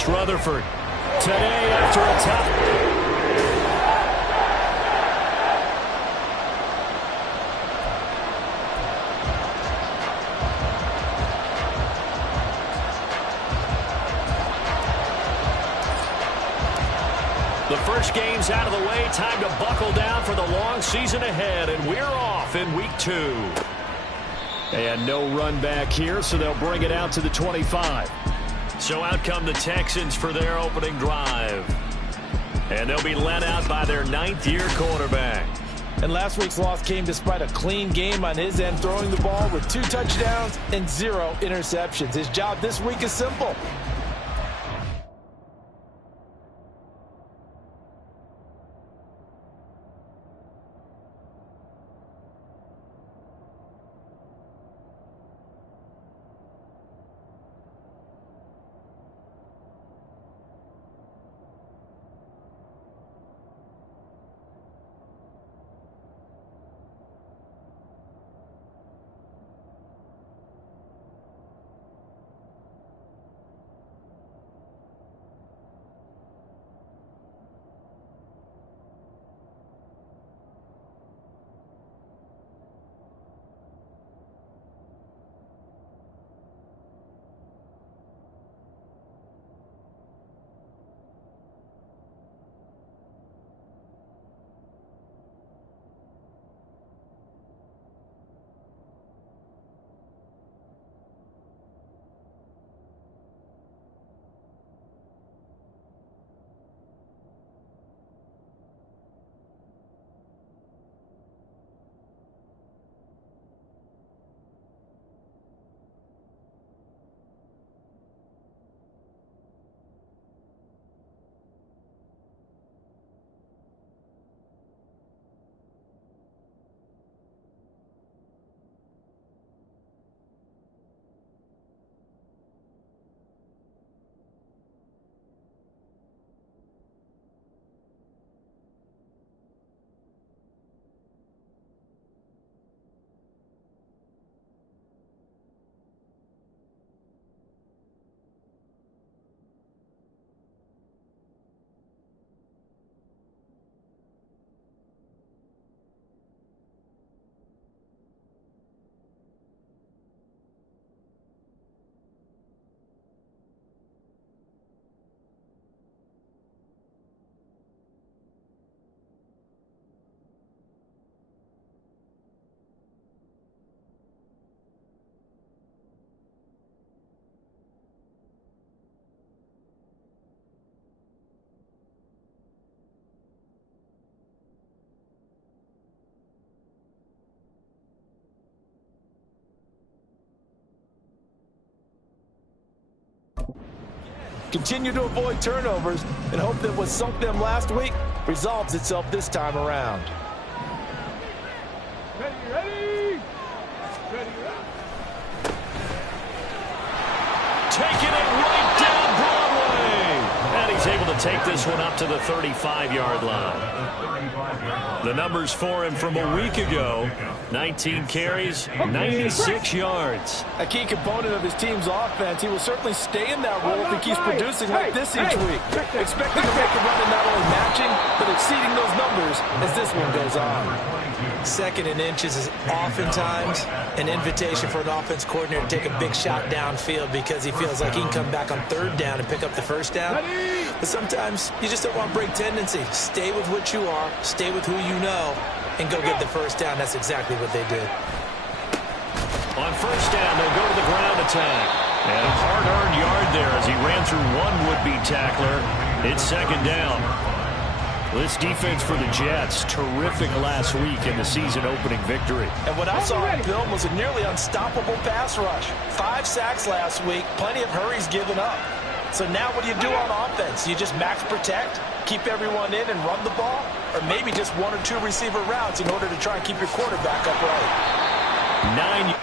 against Rutherford. Today after a tough... The first game's out of the way. Time to buckle down for the long season ahead. And we're off in week 2. And no run back here, so they'll bring it out to the 25. So out come the Texans for their opening drive. And they'll be led out by their 9th-year quarterback. And last week's loss came despite a clean game on his end, throwing the ball with 2 touchdowns and 0 interceptions. His job this week is simple. Continue to avoid turnovers and hope that what sunk them last week resolves itself this time around. Ready. Taking it right down Broadway. And he's able to take this one up to the 35-yard line. The numbers for him from a week ago: 19 carries, 96 yards. A key component of his team's offense. He will certainly stay in that role if he keeps producing like this each week. Expecting to make a run and not only matching, but exceeding those numbers as this one goes on. 2nd and inches is oftentimes an invitation for an offense coordinator to take a big shot downfield because he feels like he can come back on 3rd down and pick up the 1st down. But sometimes you just don't want to break tendency. Stay with what you are, stay with who you know, and go get the 1st down. That's exactly what they did. On 1st down, they'll go to the ground attack. And a hard-earned yard there as he ran through one would-be tackler. It's 2nd down. This defense for the Jets, terrific last week in the season-opening victory. And what I saw on film was a nearly unstoppable pass rush. 5 sacks last week, plenty of hurries given up. So now what do you do on offense? You just max protect, keep everyone in and run the ball? Or maybe just 1 or 2 receiver routes in order to try and keep your quarterback upright? 9.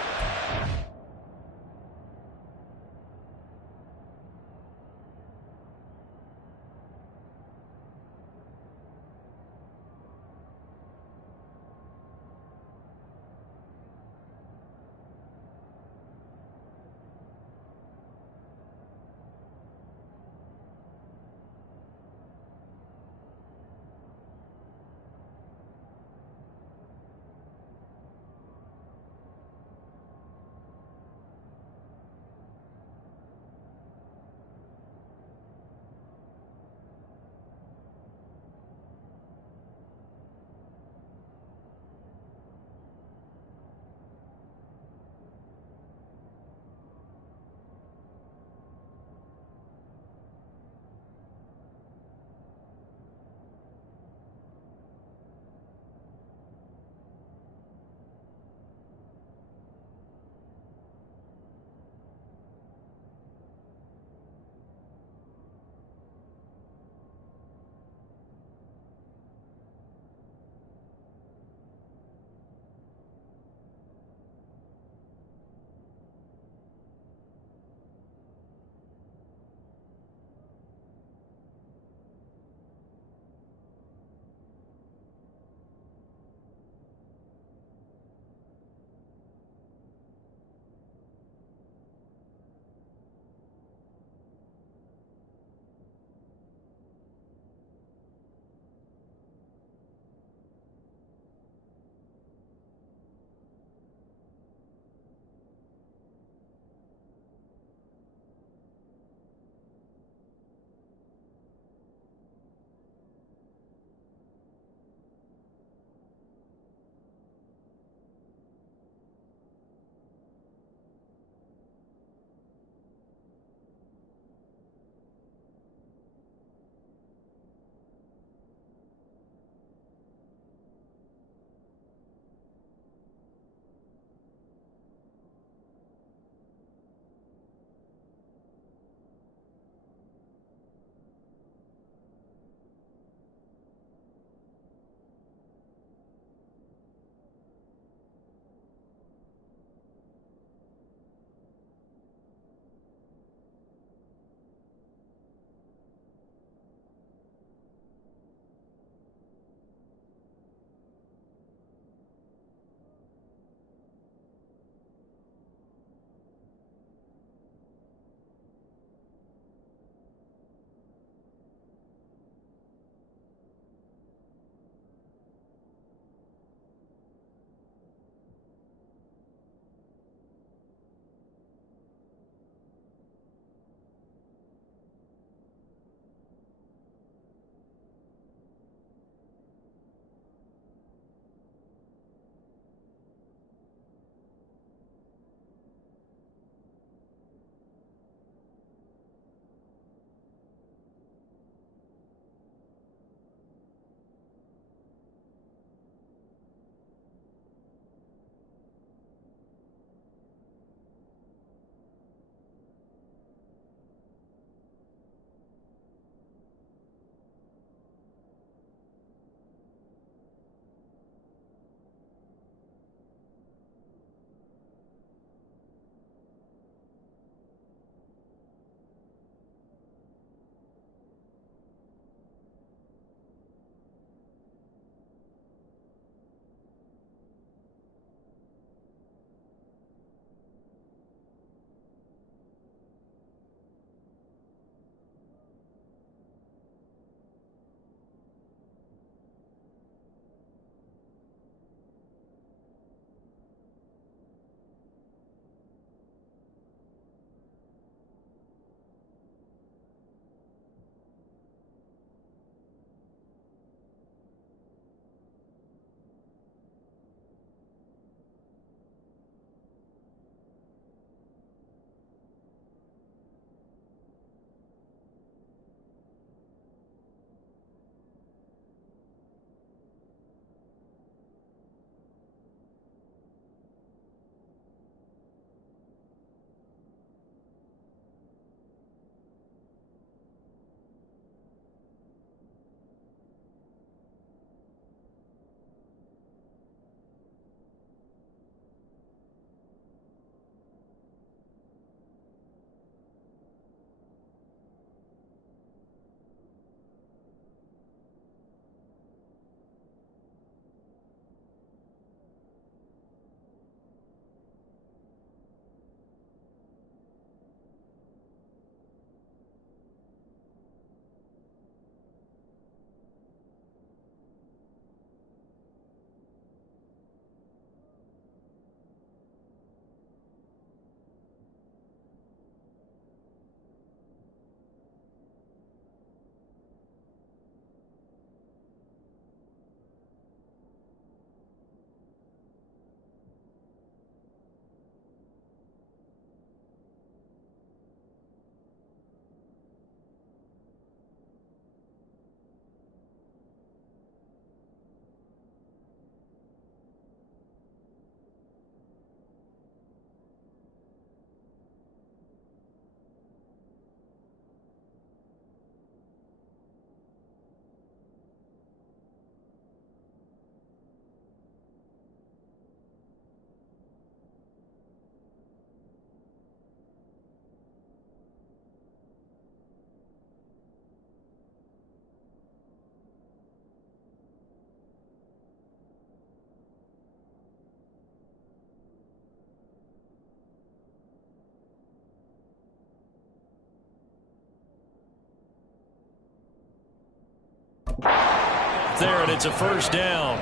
up there, and it's a first down.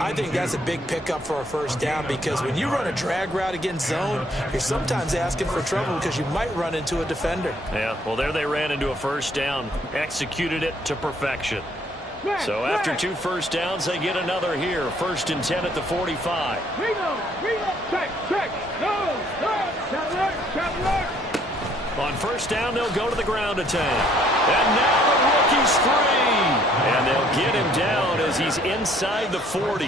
I think that's a big pickup for a first down because when you run a drag route against zone, you're sometimes asking for trouble because you might run into a defender. Yeah, well, there they ran into a first down, executed it to perfection. So after 2 first downs, they get another here. 1st and 10 at the 45. On first down, they'll go to the ground attack. And now the rookie's free. And they'll get him down as he's inside the 40.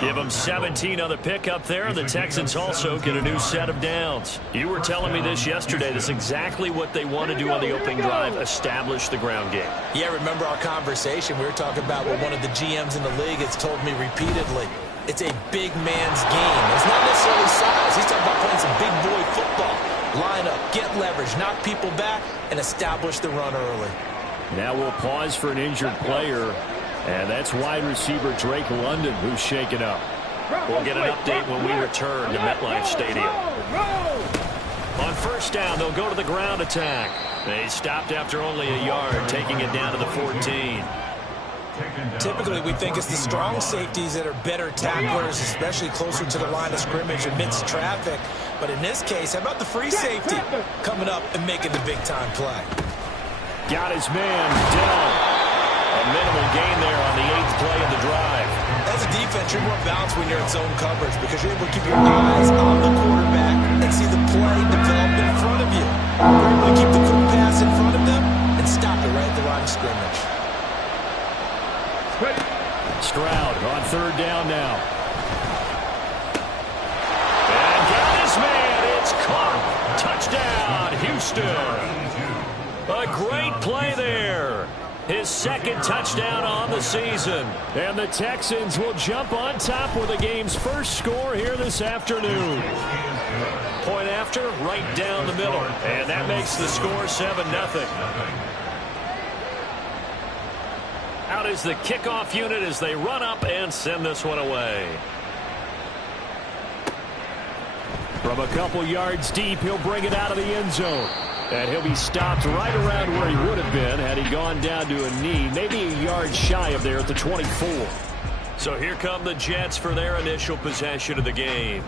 Give him 17 on the pickup there. The Texans also get a new set of downs. You were telling me this yesterday. That's exactly what they want to do on the opening drive, establish the ground game. Yeah, remember our conversation? We were talking about what one of the GMs in the league has told me repeatedly. It's a big man's game. It's not necessarily size. He's talking about playing some big boy football. Line up, get leverage, knock people back, and establish the run early. Now we'll pause for an injured player, and that's wide receiver Drake London, who's shaken up. We'll get an update when we return to MetLife Stadium. On first down, they'll go to the ground attack. They stopped after only a yard, taking it down to the 14. Typically, we think it's the strong safeties that are better tacklers, especially closer to the line of scrimmage amidst traffic. But in this case, how about the free safety coming up and making the big-time play? Got his man down. A minimal gain there on the 8th play of the drive. As a defense, you're more balanced when you're in zone coverage because you're able to keep your eyes on the quarterback and see the play develop in front of you. You're able to keep the quick pass in front of them and stop it right at the line of scrimmage. Stroud on 3rd down now. And got his man. It's caught. Touchdown, Houston. A great play there. His 2nd touchdown on the season. And the Texans will jump on top with the game's first score here this afternoon. Point after, right down the middle. And that makes the score 7-0. Out is the kickoff unit as they run up and send this one away. From a couple yards deep, he'll bring it out of the end zone. And he'll be stopped right around where he would have been had he gone down to a knee, maybe a yard shy of there at the 24. So here come the Jets for their initial possession of the game.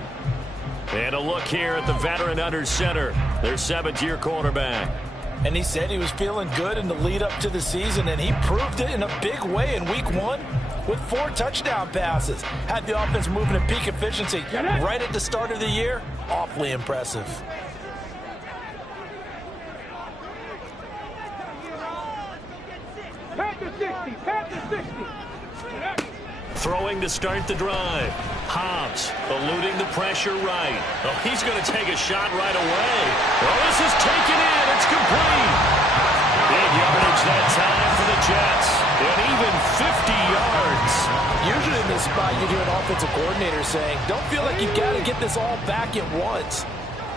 And a look here at the veteran under center, their 7th-year quarterback. And he said he was feeling good in the lead up to the season, and he proved it in a big way in week 1 with 4 touchdown passes. Had the offense moving at peak efficiency right at the start of the year. Awfully impressive. Throwing to start the drive. Hobbs eluding the pressure right. Oh, he's going to take a shot right away. Oh, this is taken in. It's complete. Big yardage that time for the Jets. And even 50 yards. Usually in this spot, you hear an offensive coordinator saying, don't feel like you've got to get this all back at once.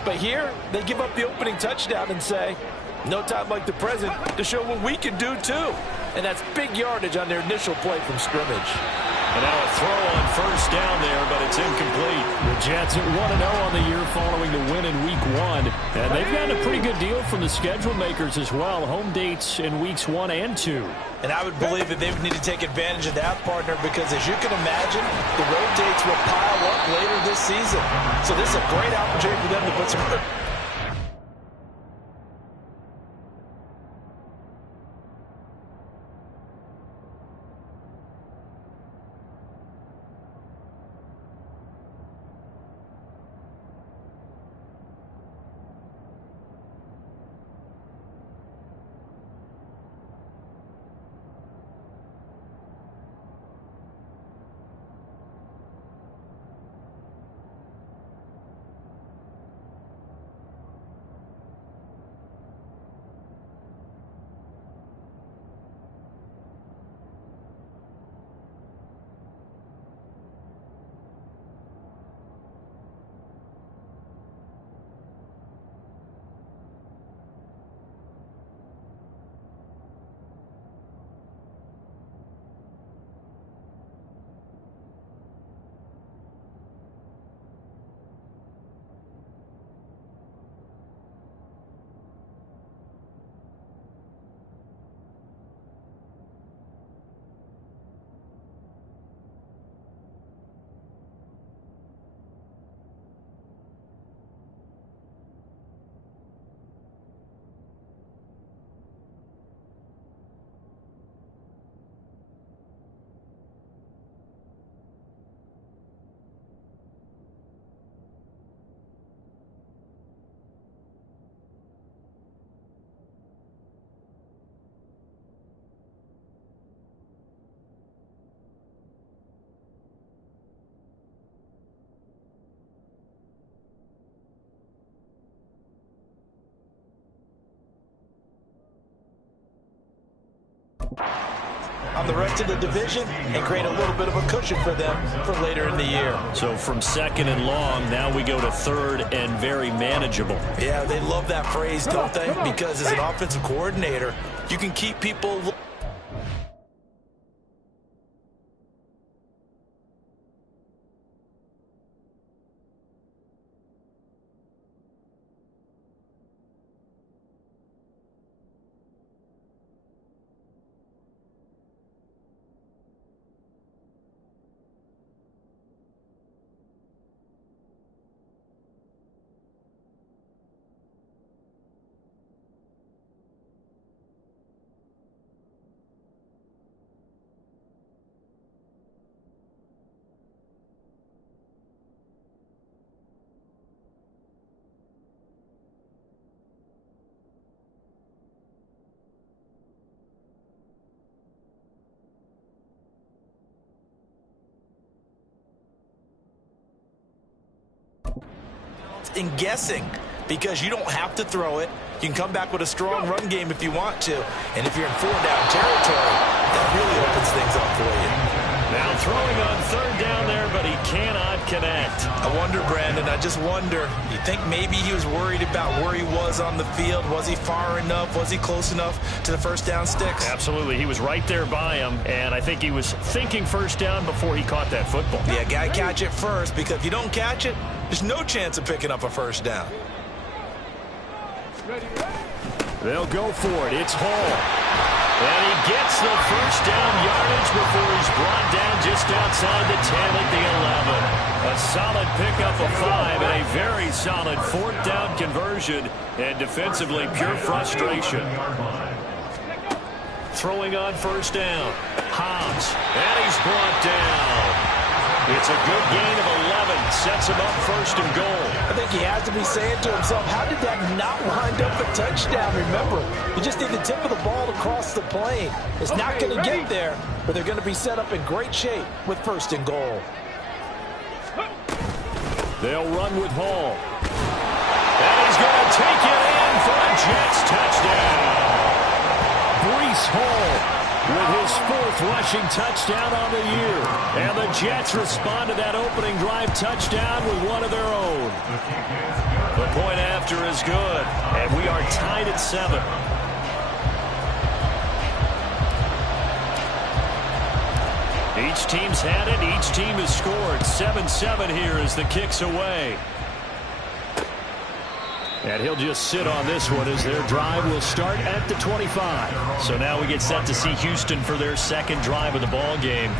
But here, they give up the opening touchdown and say, no time like the present to show what we can do too. And that's big yardage on their initial play from scrimmage. And now a throw on first down there, but it's incomplete. The Jets at 1-0 on the year following the win in week 1. And they've gotten a pretty good deal from the schedule makers as well. Home dates in weeks 1 and 2. And I would believe that they would need to take advantage of that, partner, because as you can imagine, the road dates will pile up later this season. So this is a great opportunity for them to put some... on the rest of the division and create a little bit of a cushion for them for later in the year. So from 2nd and long, now we go to 3rd and very manageable. Yeah, they love that phrase, don't they? Because as an offensive coordinator, you can keep people... in guessing, because you don't have to throw it. You can come back with a strong run game if you want to. And if you're in 4th-down territory, that really opens things up for you. Now throwing on 3rd down there, but he cannot connect. I wonder, Brandon, I just wonder, you think maybe he was worried about where he was on the field? Was he far enough? Was he close enough to the 1st down sticks? Absolutely. He was right there by him, and I think he was thinking 1st down before he caught that football. Yeah, got to catch it first, because if you don't catch it, there's no chance of picking up a 1st down. They'll go for it. It's Hall. And he gets the 1st down yardage before he's brought down just outside the 10 at the 11. A solid pickup of 5 and a very solid 4th down conversion. And defensively, pure frustration. Throwing on 1st down. Hobbs. And he's brought down. It's a good gain of 11. Sets him up 1st and goal. I think he has to be saying to himself, how did that not wind up a touchdown? Remember, you just need the tip of the ball to cross the plane. It's not going to get there, but they're going to be set up in great shape with 1st and goal. They'll run with Hall. And he's going to take it in for a Jets touchdown. Breece Hall with his 4th rushing touchdown on the year. And the Jets respond to that opening drive touchdown with one of their own. The point after is good, and we are tied at 7. Each team's had it. Each team has scored. 7-7 here as the kick's away. And he'll just sit on this one as their drive will start at the 25. So now we get set to see Houston for their 2nd drive of the ball game.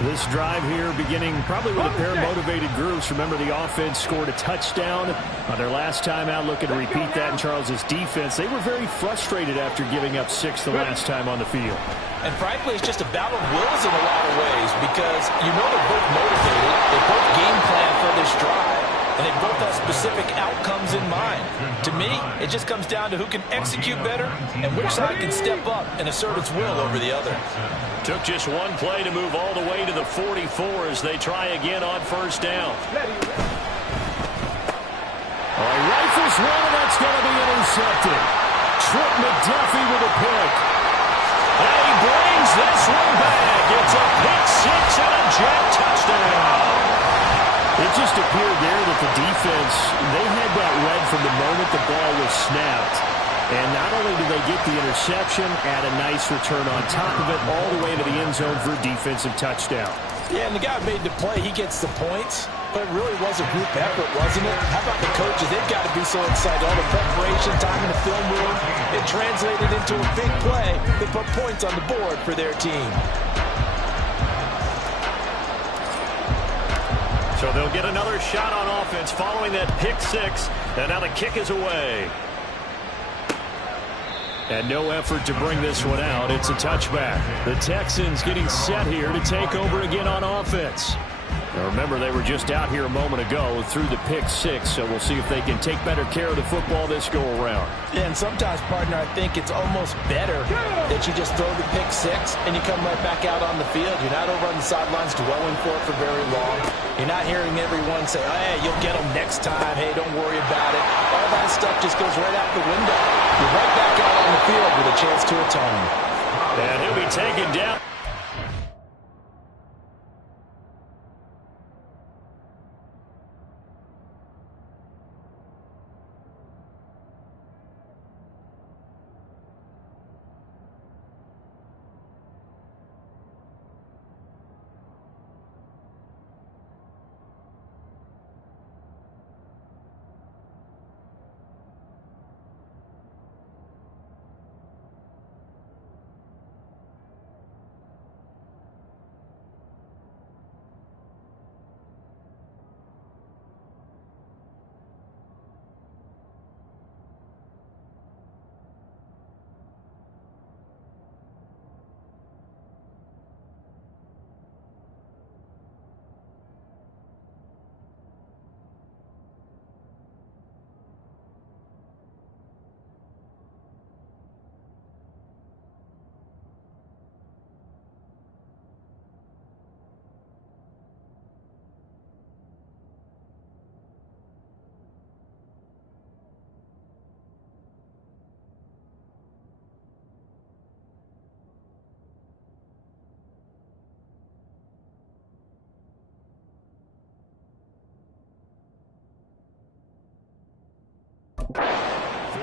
This drive here beginning probably with a pair of motivated groups. Remember, the offense scored a touchdown on their last time out, looking to repeat that in Charles's defense. They were very frustrated after giving up 6 the last time on the field. And frankly, it's just a battle of wills in a lot of ways, because you know they're both motivated. They both game plan for this drive, and they both have specific outcomes in mind. To me, it just comes down to who can execute better and which side can step up and assert its will over the other. Took just one play to move all the way to the 44 as they try again on 1st down. All right, rifles one, and that's going to be intercepted. Trip McDuffie with a pick. And he brings this one back. It's a pick 6 and a Jet touchdown. It just appeared there that the defense, they had that read from the moment the ball was snapped. And not only did they get the interception, add a nice return on top of it, all the way to the end zone for a defensive touchdown. Yeah, and the guy made the play. He gets the points. But it really was a group effort, wasn't it? How about the coaches? They've got to be so excited. All the preparation, time in the film room, it translated into a big play that put points on the board for their team. So they'll get another shot on offense following that pick 6. And now the kick is away. And no effort to bring this one out. It's a touchback. The Texans getting set here to take over again on offense. Now remember, they were just out here a moment ago through the pick 6, so we'll see if they can take better care of the football this go-around. Yeah, and sometimes, partner, I think it's almost better that you just throw the pick 6 and you come right back out on the field. You're not over on the sidelines dwelling for it for very long. You're not hearing everyone say, oh, hey, you'll get them next time. Hey, don't worry about it. All that stuff just goes right out the window. You're right back out on the field with a chance to atone. And he'll be taken down.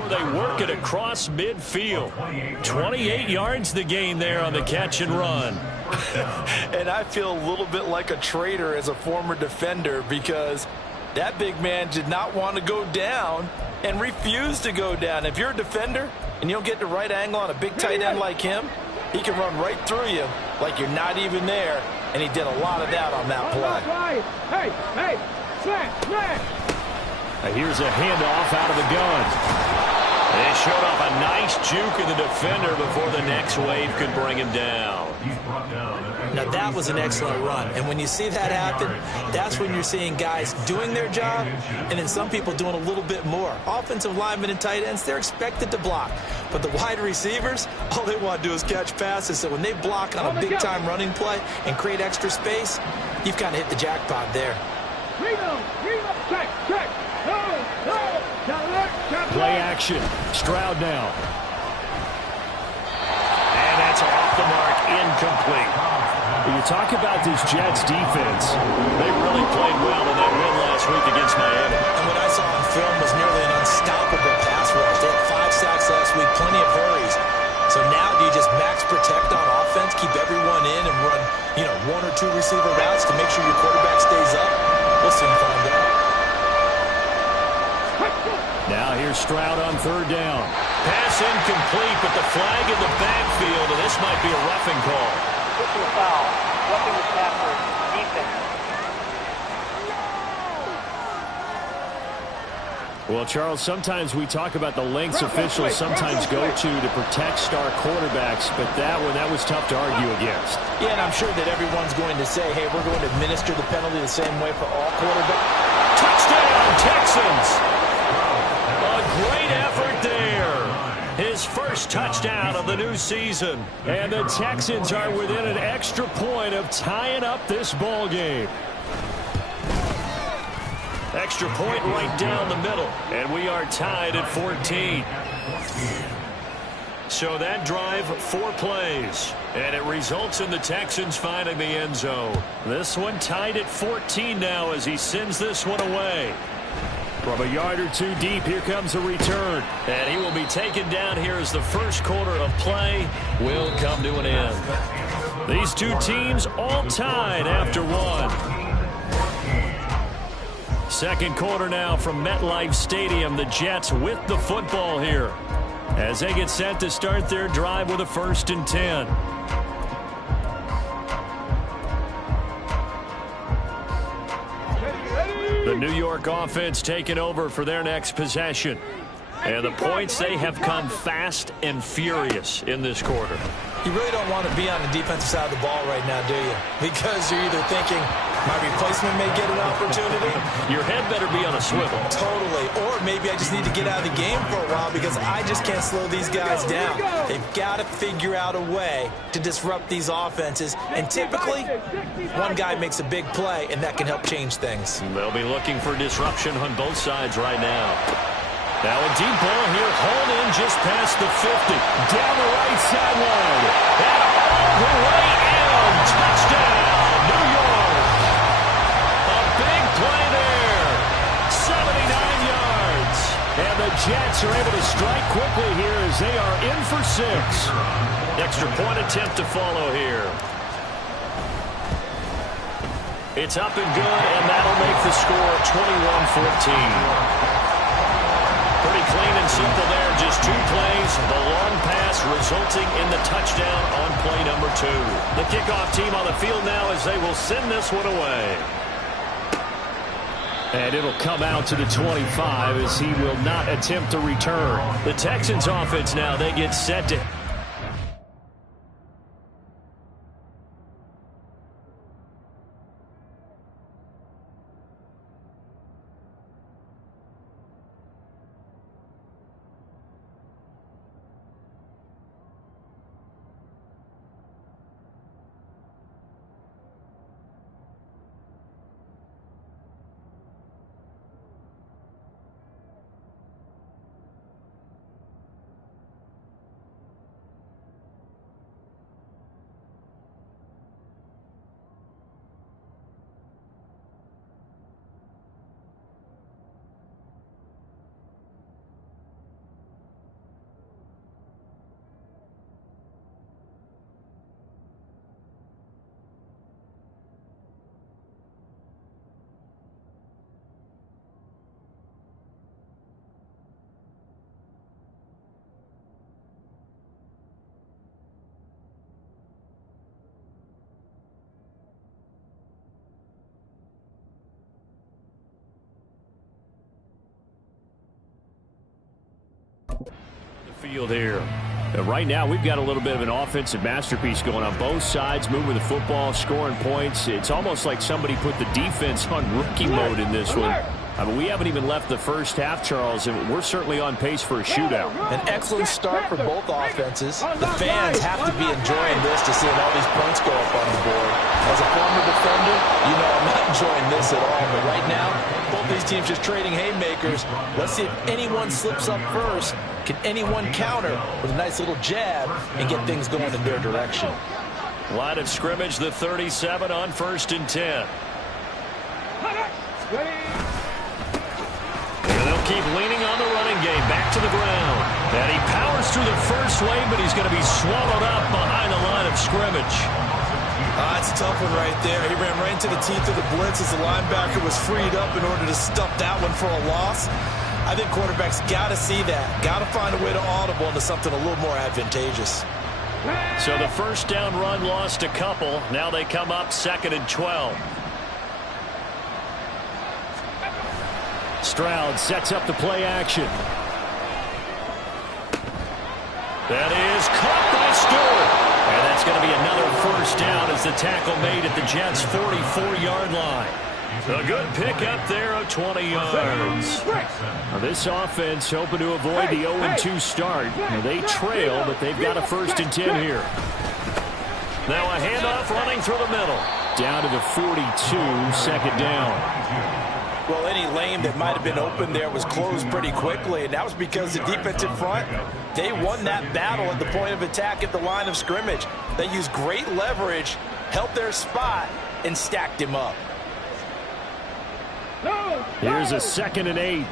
They work it across midfield. 28 yards the gain there on the catch and run. And I feel a little bit like a traitor as a former defender because that big man did not want to go down and refused to go down. If you're a defender and you don't get the right angle on a big tight end like him, he can run right through you like you're not even there, and he did a lot of that on that play. Hey, smash. Here's a handoff out of the gun. They showed off a nice juke of the defender before the next wave could bring him down. Now, that was an excellent run. And when you see that happen, that's when you're seeing guys doing their job and then some people doing a little bit more. Offensive linemen and tight ends, they're expected to block. But the wide receivers, all they want to do is catch passes. So when they block on a big-time running play and create extra space, you've kind of hit the jackpot there. Play action. Stroud now. And that's off the mark. Incomplete. When you talk about this Jets defense, they really played well in that win last week against Miami. And what I saw on film was nearly an unstoppable pass rush. They had 5 sacks last week, plenty of hurries. So now do you just max protect on offense, keep everyone in, and run, 1 or 2 receiver routes to make sure your quarterback stays up? We'll soon find out. Now here's Stroud on third down. Pass incomplete, but the flag in the backfield, and this might be a roughing call. Personal foul. Roughing the passer. Defense. Well, Charles, sometimes we talk about the lengths officials sometimes go to protect star quarterbacks, but that was tough to argue against. Yeah, and I'm sure that everyone's going to say, hey, we're going to administer the penalty the same way for all quarterbacks. Touchdown, Texans! Great effort there. His first touchdown of the new season. And the Texans are within an extra point of tying up this ball game. Extra point right down the middle. And we are tied at 14. So that drive, 4 plays. And it results in the Texans finding the end zone. This one tied at 14 now as he sends this one away. From a yard or 2 deep, here comes a return. And he will be taken down here as the first quarter of play will come to an end. These two teams all tied after 1. Second quarter now from MetLife Stadium. The Jets with the football here as they get set to start their drive with a 1st and 10. The New York offense taking over for their next possession. And the points, they have come fast and furious in this quarter. You really don't want to be on the defensive side of the ball right now, do you? Because you're either thinking, my replacement may get an opportunity. Your head better be on a swivel. Totally. Or maybe I just need to get out of the game for a while because I just can't slow these guys down. They've got to figure out a way to disrupt these offenses. And typically, one guy makes a big play, and that can help change things. They'll be looking for disruption on both sides right now. Now a deep ball here, hauled in just past the 50. Down the right sideline. quickly here as they are in for 6. Extra point attempt to follow here. It's up and good, and that'll make the score 21-14. Pretty clean and simple there. Just 2 plays. The long pass resulting in the touchdown on play number 2. The kickoff team on the field now as they will send this one away. And it'll come out to the 25 as he will not attempt to return. The Texans offense now, they get set to... field here. Right now, we've got a little bit of an offensive masterpiece going on both sides, moving the football, scoring points. It's almost like somebody put the defense on rookie mode in this one. I mean, we haven't even left the first half, Charles, and we're certainly on pace for a shootout. An excellent start for both offenses. The fans have to be enjoying this to seeing all these points go up on the board. As a former defender, you know I'm not enjoying this at all. But right now, both these teams just trading haymakers. Let's see if anyone slips up first. Can anyone counter with a nice little jab and get things going in their direction? Line of scrimmage, the 37 on 1st and 10. And they'll keep leaning on the running game. Back to the ground. And he powers through the first wave, but he's going to be swallowed up behind the line of scrimmage. That's a tough one right there. He ran right into the teeth of the blitz as the linebacker was freed up in order to stuff that one for a loss. I think quarterbacks got to see that. Got to find a way to audible into something a little more advantageous. So the first down run lost a couple. Now they come up 2nd and 12. Stroud sets up the play action. That is caught by Stewart. And that's going to be another first down as the tackle made at the Jets' 44-yard line. A good pickup there of 20 yards. Now this offense hoping to avoid the 0-2 start. Now they trail, but they've got a 1st and 10 here. Now a handoff running through the middle. Down to the 42, 2nd down. Well, any lane that might have been open there was closed pretty quickly, and that was because the defensive front, they won that battle at the point of attack at the line of scrimmage. They used great leverage, held their spot, and stacked him up. Here's a 2nd and 8.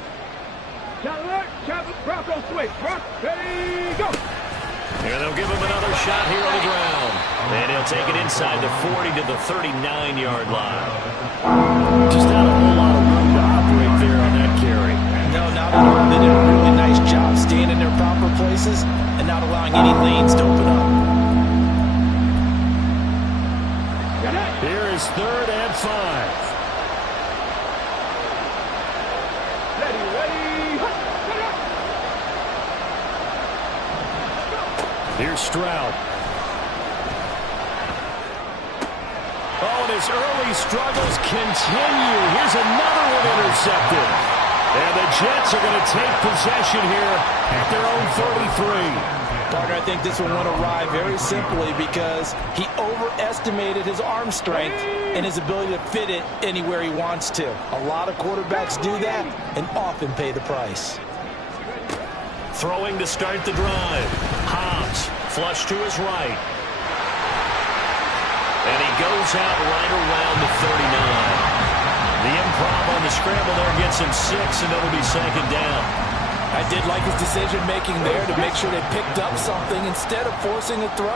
And they'll give him another shot here on the ground. And he'll take it inside the 40 to the 39-yard line. Just not a whole lot of room to operate there on that carry. No, not at all. They did a really nice job staying in their proper places and not allowing any lanes to open up. Here is 3rd and 5. Here's Stroud. Oh, and his early struggles continue. Here's another one intercepted. And the Jets are going to take possession here at their own 33. Partner, I think this one went awry very simply because he overestimated his arm strength and his ability to fit it anywhere he wants to. A lot of quarterbacks do that and often pay the price. Throwing to start the drive. Hobbs, flush to his right. And he goes out right around the 39. The improv on the scramble there gets him 6, and it'll be 2nd down. I did like his decision-making there to make sure they picked up something instead of forcing a throw.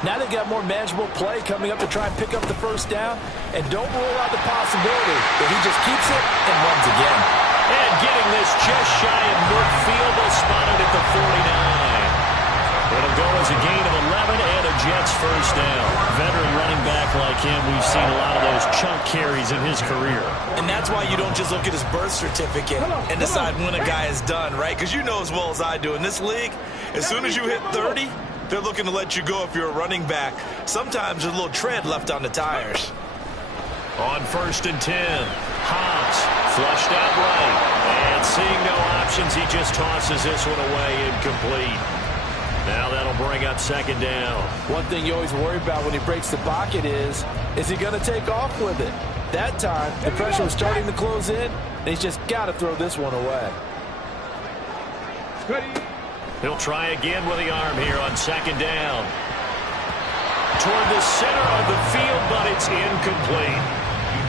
Now they've got more manageable play coming up to try and pick up the first down. And don't rule out the possibility that he just keeps it and runs again. And getting this just shy of midfield, they'll spot it at the 49. It'll go as a gain of 11 and a Jets first down. Veteran running back like him, we've seen a lot of those chunk carries in his career. And that's why you don't just look at his birth certificate and decide when a guy is done, right? Because you know as well as I do, in this league, as soon as you hit 30, they're looking to let you go if you're a running back. Sometimes there's a little tread left on the tires. On 1st and 10, Hobbs flushed out right. And seeing no options, he just tosses this one away incomplete. Now that'll bring up 2nd down. One thing you always worry about when he breaks the pocket is he going to take off with it? That time, the pressure was starting to close in, and he's just got to throw this one away. He'll try again with the arm here on 2nd down. Toward the center of the field, but it's incomplete.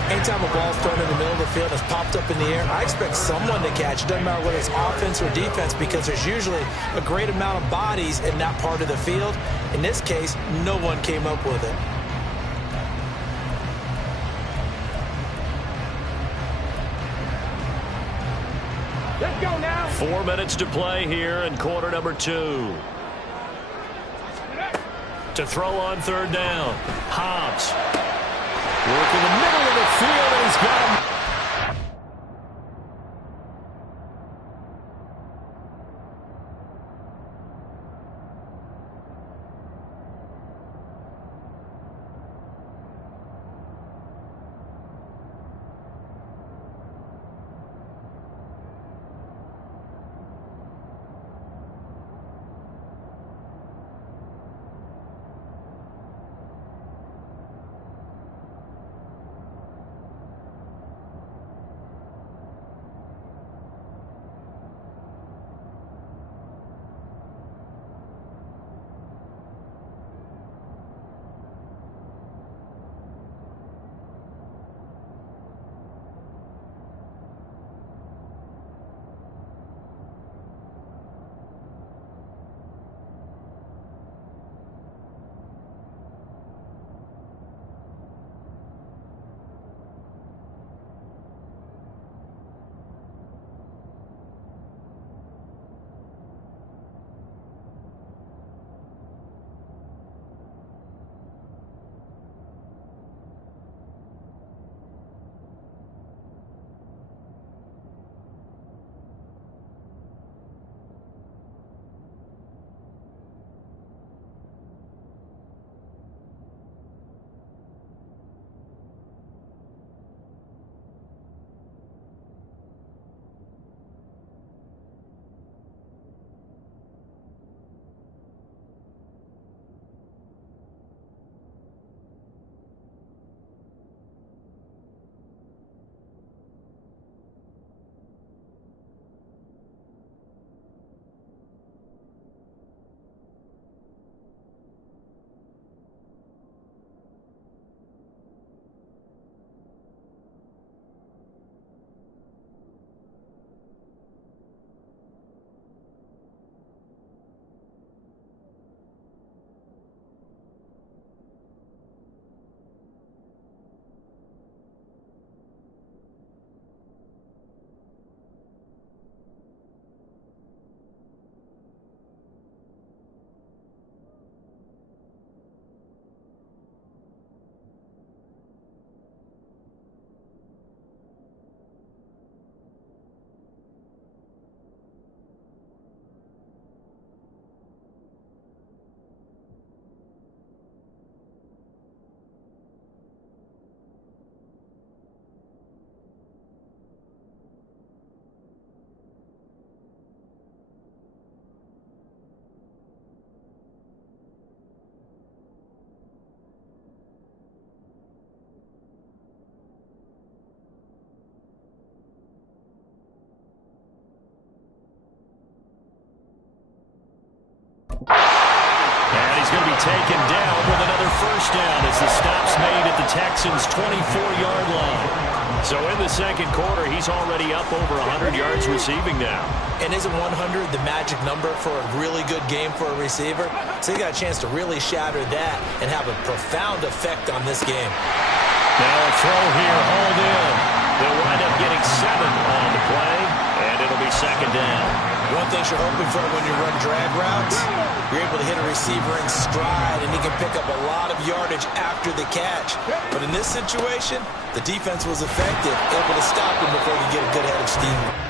Anytime a ball's thrown in the middle of the field and is popped up in the air, I expect someone to catch. It doesn't matter whether it's offense or defense, because there's usually a great amount of bodies in that part of the field. In this case, no one came up with it. Let's go now. 4 minutes to play here in quarter number 2. To throw on 3rd down. Hobbs. Work in the middle of the field, and he's got him. He's going to be taken down with another first down as the stop's made at the Texans' 24-yard line. So in the second quarter, he's already up over 100 yards receiving now. And isn't 100 the magic number for a really good game for a receiver? So he got a chance to really shatter that and have a profound effect on this game. Now a throw here, hold in. They'll wind up getting 7 on the play, and it'll be second down. One thing you're hoping for when you run drag routes, you're able to hit a receiver in stride, and he can pick up a lot of yardage after the catch. But in this situation, the defense was effective, able to stop him before he get a good head of steam.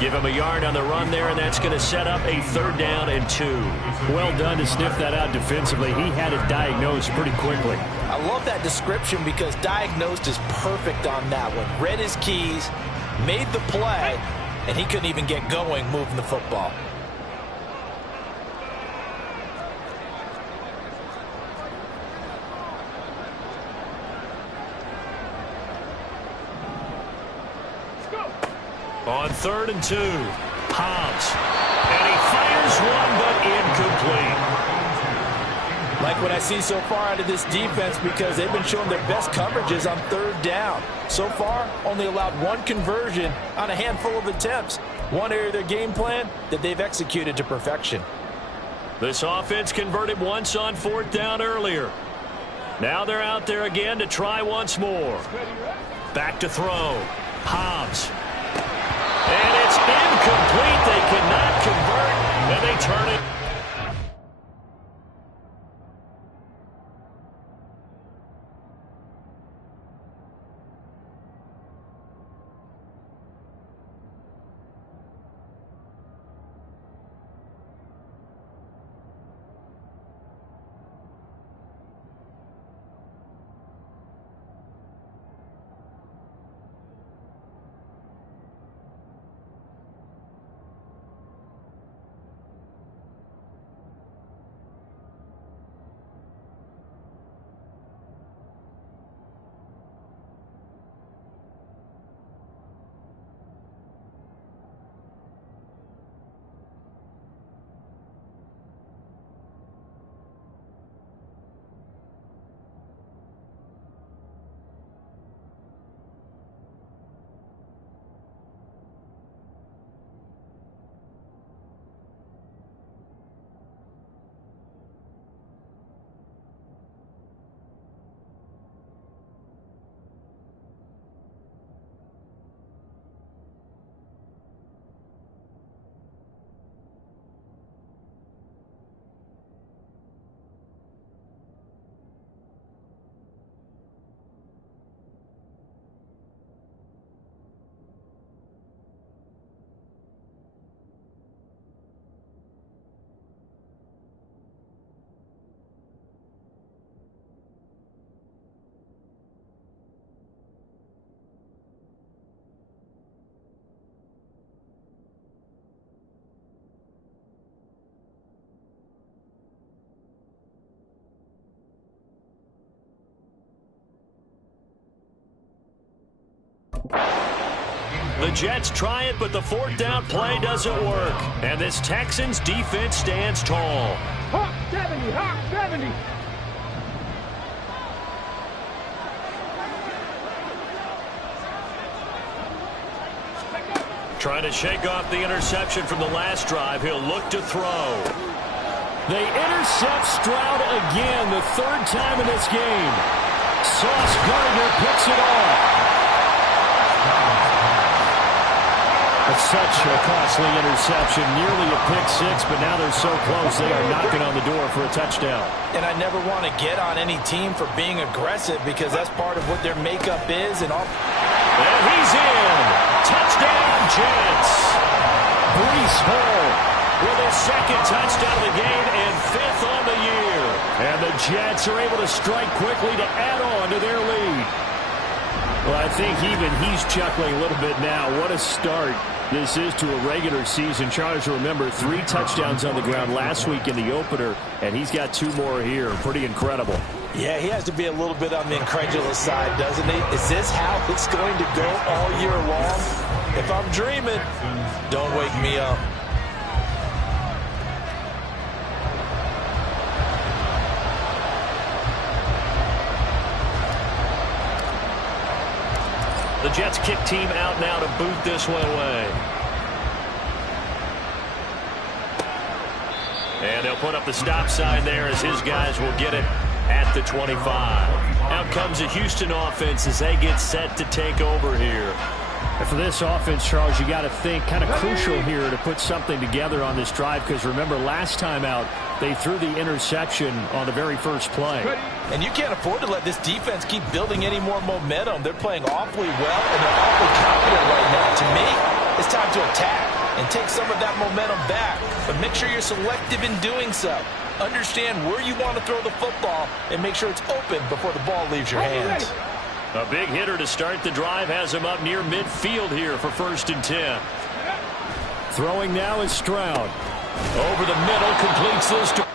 Give him a yard on the run there, and that's going to set up a 3rd down and 2. Well done to sniff that out defensively. He had it diagnosed pretty quickly. I love that description because diagnosed is perfect on that one. Read his keys, made the play, and he couldn't even get going moving the football. On 3rd and 2, Hobbs. And he fires one, but incomplete. Like what I see so far out of this defense because they've been showing their best coverages on 3rd down. So far, only allowed 1 conversion on a handful of attempts. One area of their game plan that they've executed to perfection. This offense converted once on 4th down earlier. Now they're out there again to try once more. Back to throw. Hobbs. And it's incomplete. They cannot convert, and they turn it. The Jets try it, but the 4th down play doesn't work. And this Texans defense stands tall. Hawk 70, Hawk 70. Trying to shake off the interception from the last drive. He'll look to throw. They intercept Stroud again, the 3rd time in this game. Sauce Gardner picks it off. It's such a costly interception, nearly a pick-6, but now they're so close they are knocking on the door for a touchdown. And I never want to get on any team for being aggressive because that's part of what their makeup is. And he's in. Touchdown, Jets. Breece Hall with his 2nd touchdown of the game and 5th on the year. And the Jets are able to strike quickly to add on to their lead. Well, I think even he's chuckling a little bit now. What a start this is to a regular season. Chargers, remember, 3 touchdowns on the ground last week in the opener, and he's got 2 more here. Pretty incredible. Yeah, he has to be a little bit on the incredulous side, doesn't he? Is this how it's going to go all year long? If I'm dreaming, don't wake me up. The Jets kick team out now to boot this one away. And they'll put up the stop sign there as his guys will get it at the 25. Out comes the Houston offense as they get set to take over here. And for this offense, Charles, you got to think kind of crucial here to put something together on this drive because remember last time out they threw the interception on the very first play. And you can't afford to let this defense keep building any more momentum. They're playing awfully well and they're awfully confident right now. To me, it's it's time to attack and take some of that momentum back. But make sure you're selective in doing so. Understand where you want to throw the football and make sure it's open before the ball leaves your hands. A big hitter to start the drive has him up near midfield here for 1st and 10. Throwing now is Stroud. Over the middle, completes this to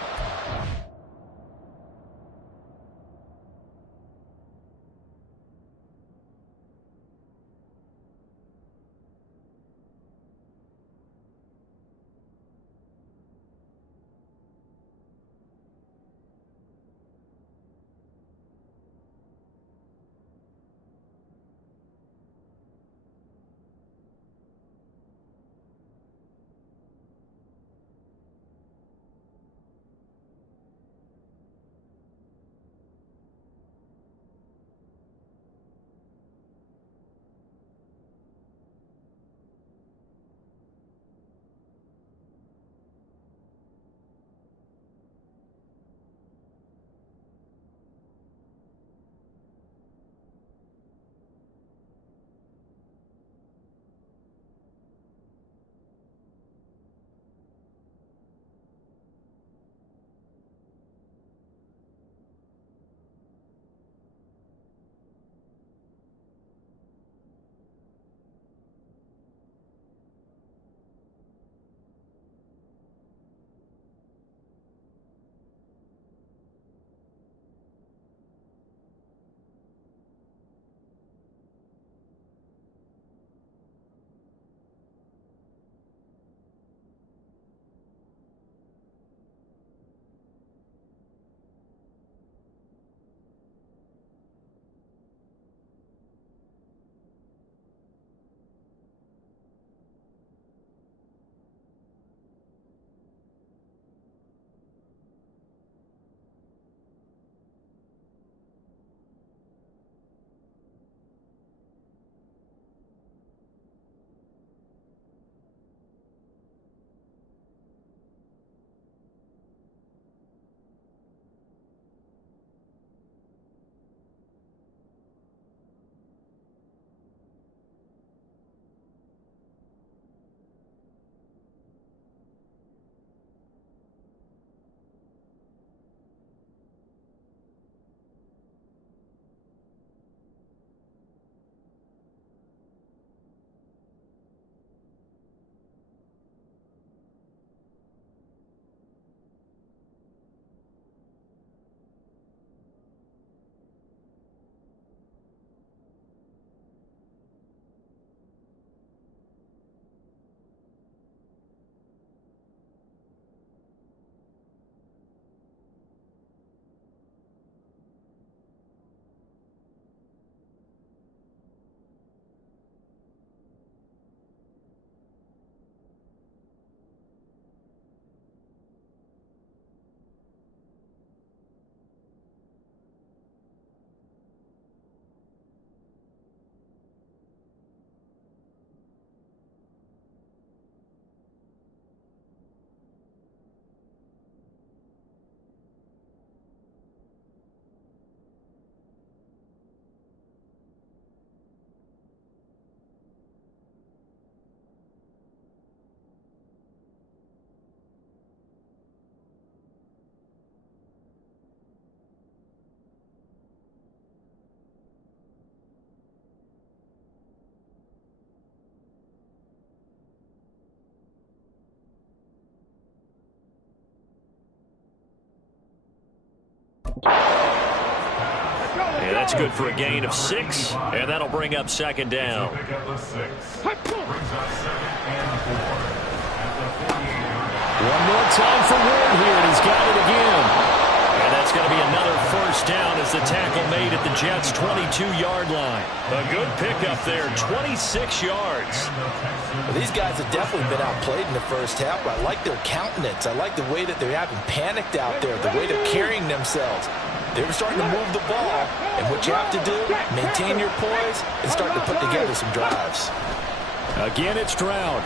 And that's good for a gain of 6, and that'll bring up 2nd down. One more time for Ward here, and he's got it again. And that's going to be another 1st down as the tackle made at the Jets' 22-yard line. A good pickup there, 26 yards. Well, these guys have definitely been outplayed in the first half, but I like their countenance. I like the way that they're having panicked out there, the way they're carrying themselves. They were starting to move the ball, and what you have to do, maintain your poise and start to put together some drives. Again, it's Stroud.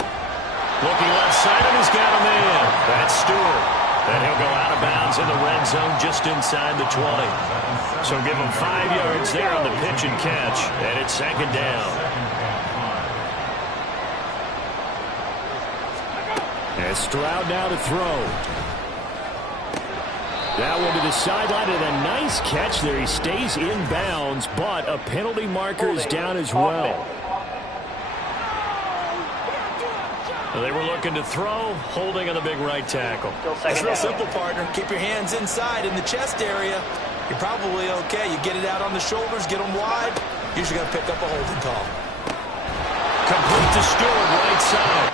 Looking left side, and he's got him in. That's Stewart. And he'll go out of bounds in the red zone just inside the 20. So give him 5 yards there on the pitch and catch, and it's 2nd down. And Stroud now to throw. That one to the sideline, and a nice catch there. He stays in bounds, but a penalty marker is down as well. They were looking to throw, holding on the big right tackle. It's real simple, partner. Keep your hands inside in the chest area. You're probably okay. You get it out on the shoulders, get them wide. Usually going to pick up a holding call. Complete to Stewart, right side.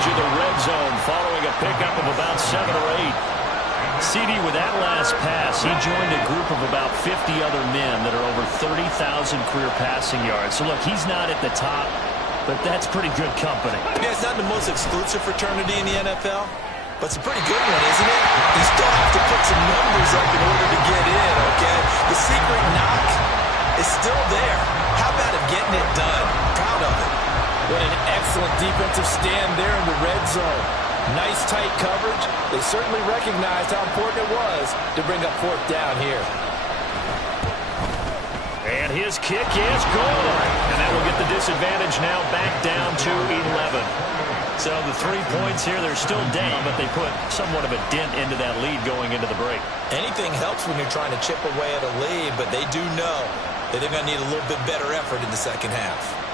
edge of the red zone following a pickup of about 7 or 8. CD, with that last pass, he joined a group of about 50 other men that are over 30,000 career passing yards. So, look, he's not at the top, but that's pretty good company. Yeah, it's not the most exclusive fraternity in the NFL, but it's a pretty good one, isn't it? You still have to put some numbers up in order to get in, okay? The secret knock is still there. How about it getting it done? Proud of it. What an excellent defensive stand there in the red zone. Nice tight coverage. They certainly recognized how important it was to bring up 4th down here. And his kick is good. And that will get the disadvantage now back down to 11. So the 3 points here, they're still down, but they put somewhat of a dent into that lead going into the break. Anything helps when you're trying to chip away at a lead, but they do know that they're going to need a little bit better effort in the second half.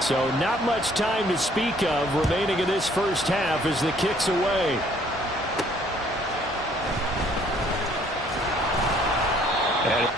So not much time to speak of remaining in this first half as the kick's away. And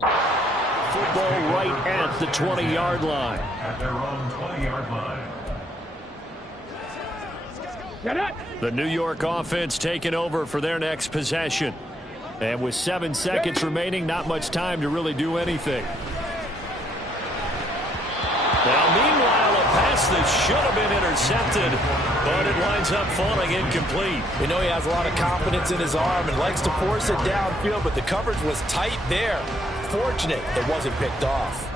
Football right at the 20-yard line. At their own 20-yard line. The New York offense taking over for their next possession. And with 7 seconds remaining, not much time to really do anything. Now, meanwhile, a pass that should have been intercepted, but it winds up falling incomplete. We know he has a lot of confidence in his arm and likes to force it downfield, but the coverage was tight there. Fortunate it wasn't picked off.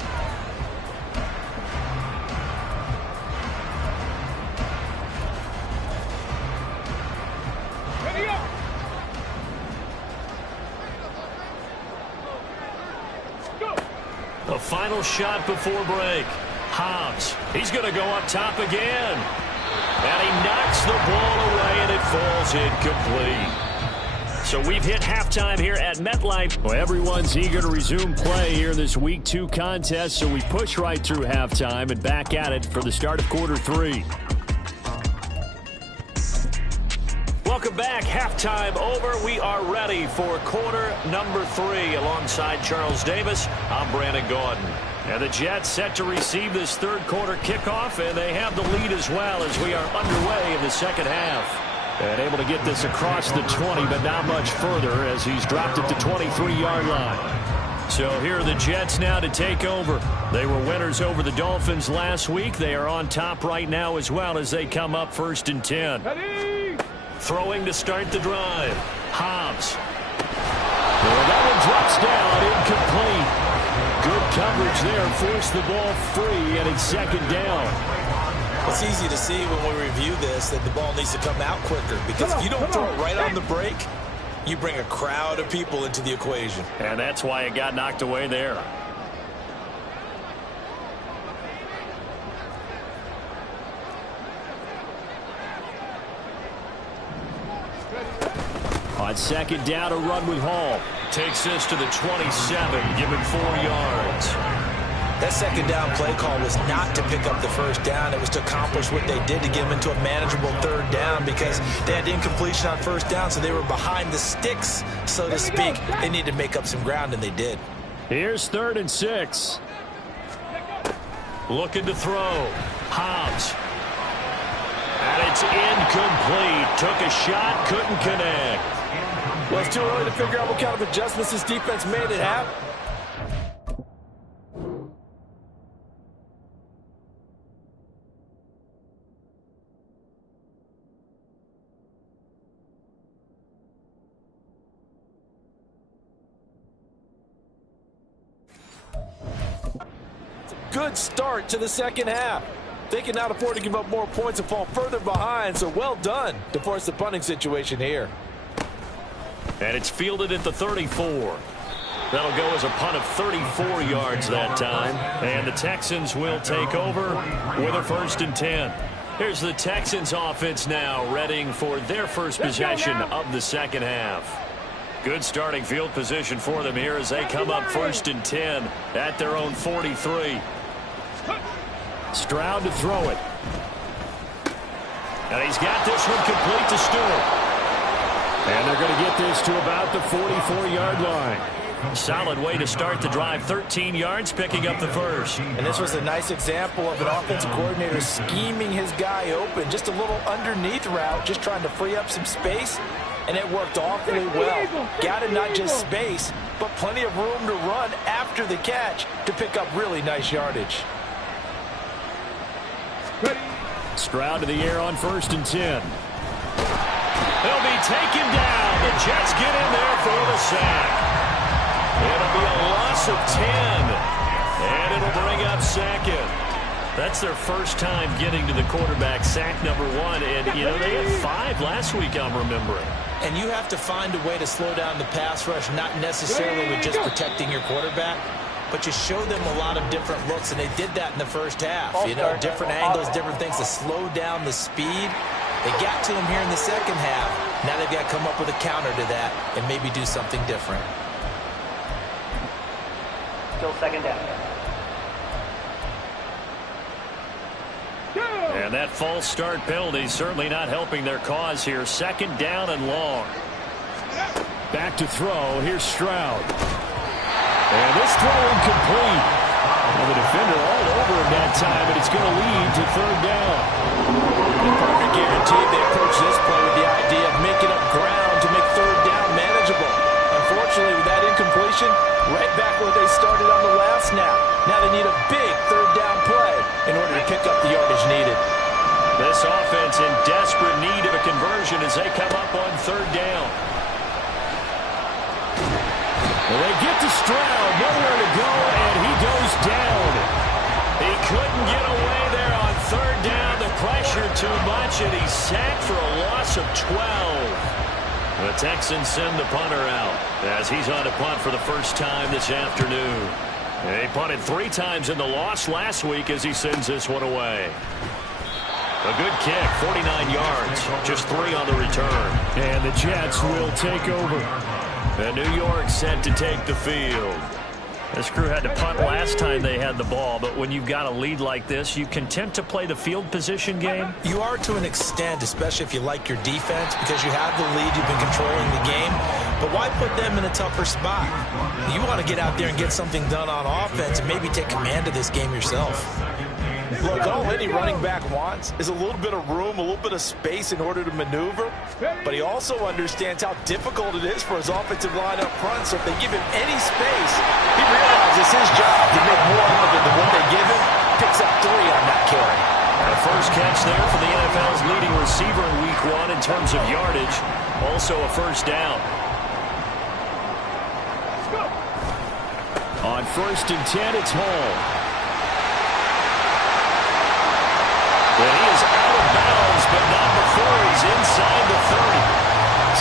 The final shot before break. Hobbs, he's going to go up top again. And he knocks the ball away, and it falls incomplete. So we've hit halftime here at MetLife. Well, everyone's eager to resume play here in this Week 2 contest, so we push right through halftime and back at it for the start of quarter 3. Welcome back. Halftime over. We are ready for quarter number 3. Alongside Charles Davis, I'm Brandon Gordon. And the Jets set to receive this third quarter kickoff, and they have the lead as well as we are underway in the second half. And able to get this across the 20, but not much further as he's dropped it to 23-yard line. So here are the Jets now to take over. They were winners over the Dolphins last week. They are on top right now as well as they come up 1st and 10. Throwing to start the drive. Hobbs. Well, that one drops down, incomplete. Good coverage there, forced the ball free, and it's second down. It's easy to see when we review this that the ball needs to come out quicker, because if you don't throw it right on the break, you bring a crowd of people into the equation. And that's why it got knocked away there. On second down, a run with Hall. Takes this to the 27, giving 4 yards. That second down play call was not to pick up the first down. It was to accomplish what they did to get them into a manageable third down, because they had incompletion on first down, so they were behind the sticks, so to speak. They needed to make up some ground, and they did. Here's 3rd and 6. Looking to throw. Hobbs. And it's incomplete. Took a shot, couldn't connect. Well, it's too early to figure out what kind of adjustments this defense made at half. It's a good start to the second half. They can now afford to give up more points and fall further behind, so well done to force the punting situation here. And it's fielded at the 34. That'll go as a punt of 34 yards that time. And the Texans will take over with a 1st and 10. Here's the Texans offense now, readying for their first possession of the second half. Good starting field position for them here as they come up 1st and 10 at their own 43. Stroud to throw it. And he's got this one complete to Stewart. And they're going to get this to about the 44-yard line. Solid way to start the drive. 13 yards, picking up the first. And this was a nice example of an offensive coordinator scheming his guy open. Just a little underneath route, just trying to free up some space. And it worked awfully well. Got him not just space, but plenty of room to run after the catch to pick up really nice yardage. Stroud to the air on 1st and 10. He'll be taken down. The Jets get in there for the sack. It'll be a loss of 10. And it'll bring up 2nd. That's their first time getting to the quarterback, sack number 1. And, you know, they had 5 last week, I'm remembering. And you have to find a way to slow down the pass rush, not necessarily with just protecting your quarterback, but you show them a lot of different looks, and they did that in the first half. You know, different angles, different things to slow down the speed. They got to him here in the second half. Now they've got to come up with a counter to that and maybe do something different. Still second down. And that false start penalty certainly not helping their cause here. 2nd down and long. Back to throw. Here's Stroud. And this throw incomplete. Well, the defender all over him that time, and it's going to lead to third down. Partner guaranteed they approach this play with the idea of making up ground to make third down manageable. Unfortunately, with that incompletion, right back where they started on the last snap. Now they need a big third down play in order to pick up the yardage needed. This offense in desperate need of a conversion as they come up on third down. Well, they get to Stroud, nowhere to go, and he goes down. He couldn't get away there on third down. The pressure too much, and he's sacked for a loss of 12. The Texans send the punter out as he's on to punt for the first time this afternoon. They punted 3 times in the loss last week as he sends this one away. A good kick, 49 yards, just 3 on the return. And the Jets will take over. And New York set to take the field. This crew had to punt last time they had the ball, but when you've got a lead like this, you content to play the field position game? You are to an extent, especially if you like your defense, because you have the lead, you've been controlling the game. But why put them in a tougher spot? You want to get out there and get something done on offense and maybe take command of this game yourself. Look, all any running back wants is a little bit of room, a little bit of space in order to maneuver. But he also understands how difficult it is for his offensive line up front. So if they give him any space, he realizes it's his job to make more out of it than what they give him. Picks up 3 on that carry. The first catch there for the NFL's leading receiver in Week 1 in terms of yardage. Also a first down. On 1st and 10, it's Hall. And he is out of bounds, but not before he's inside the 30.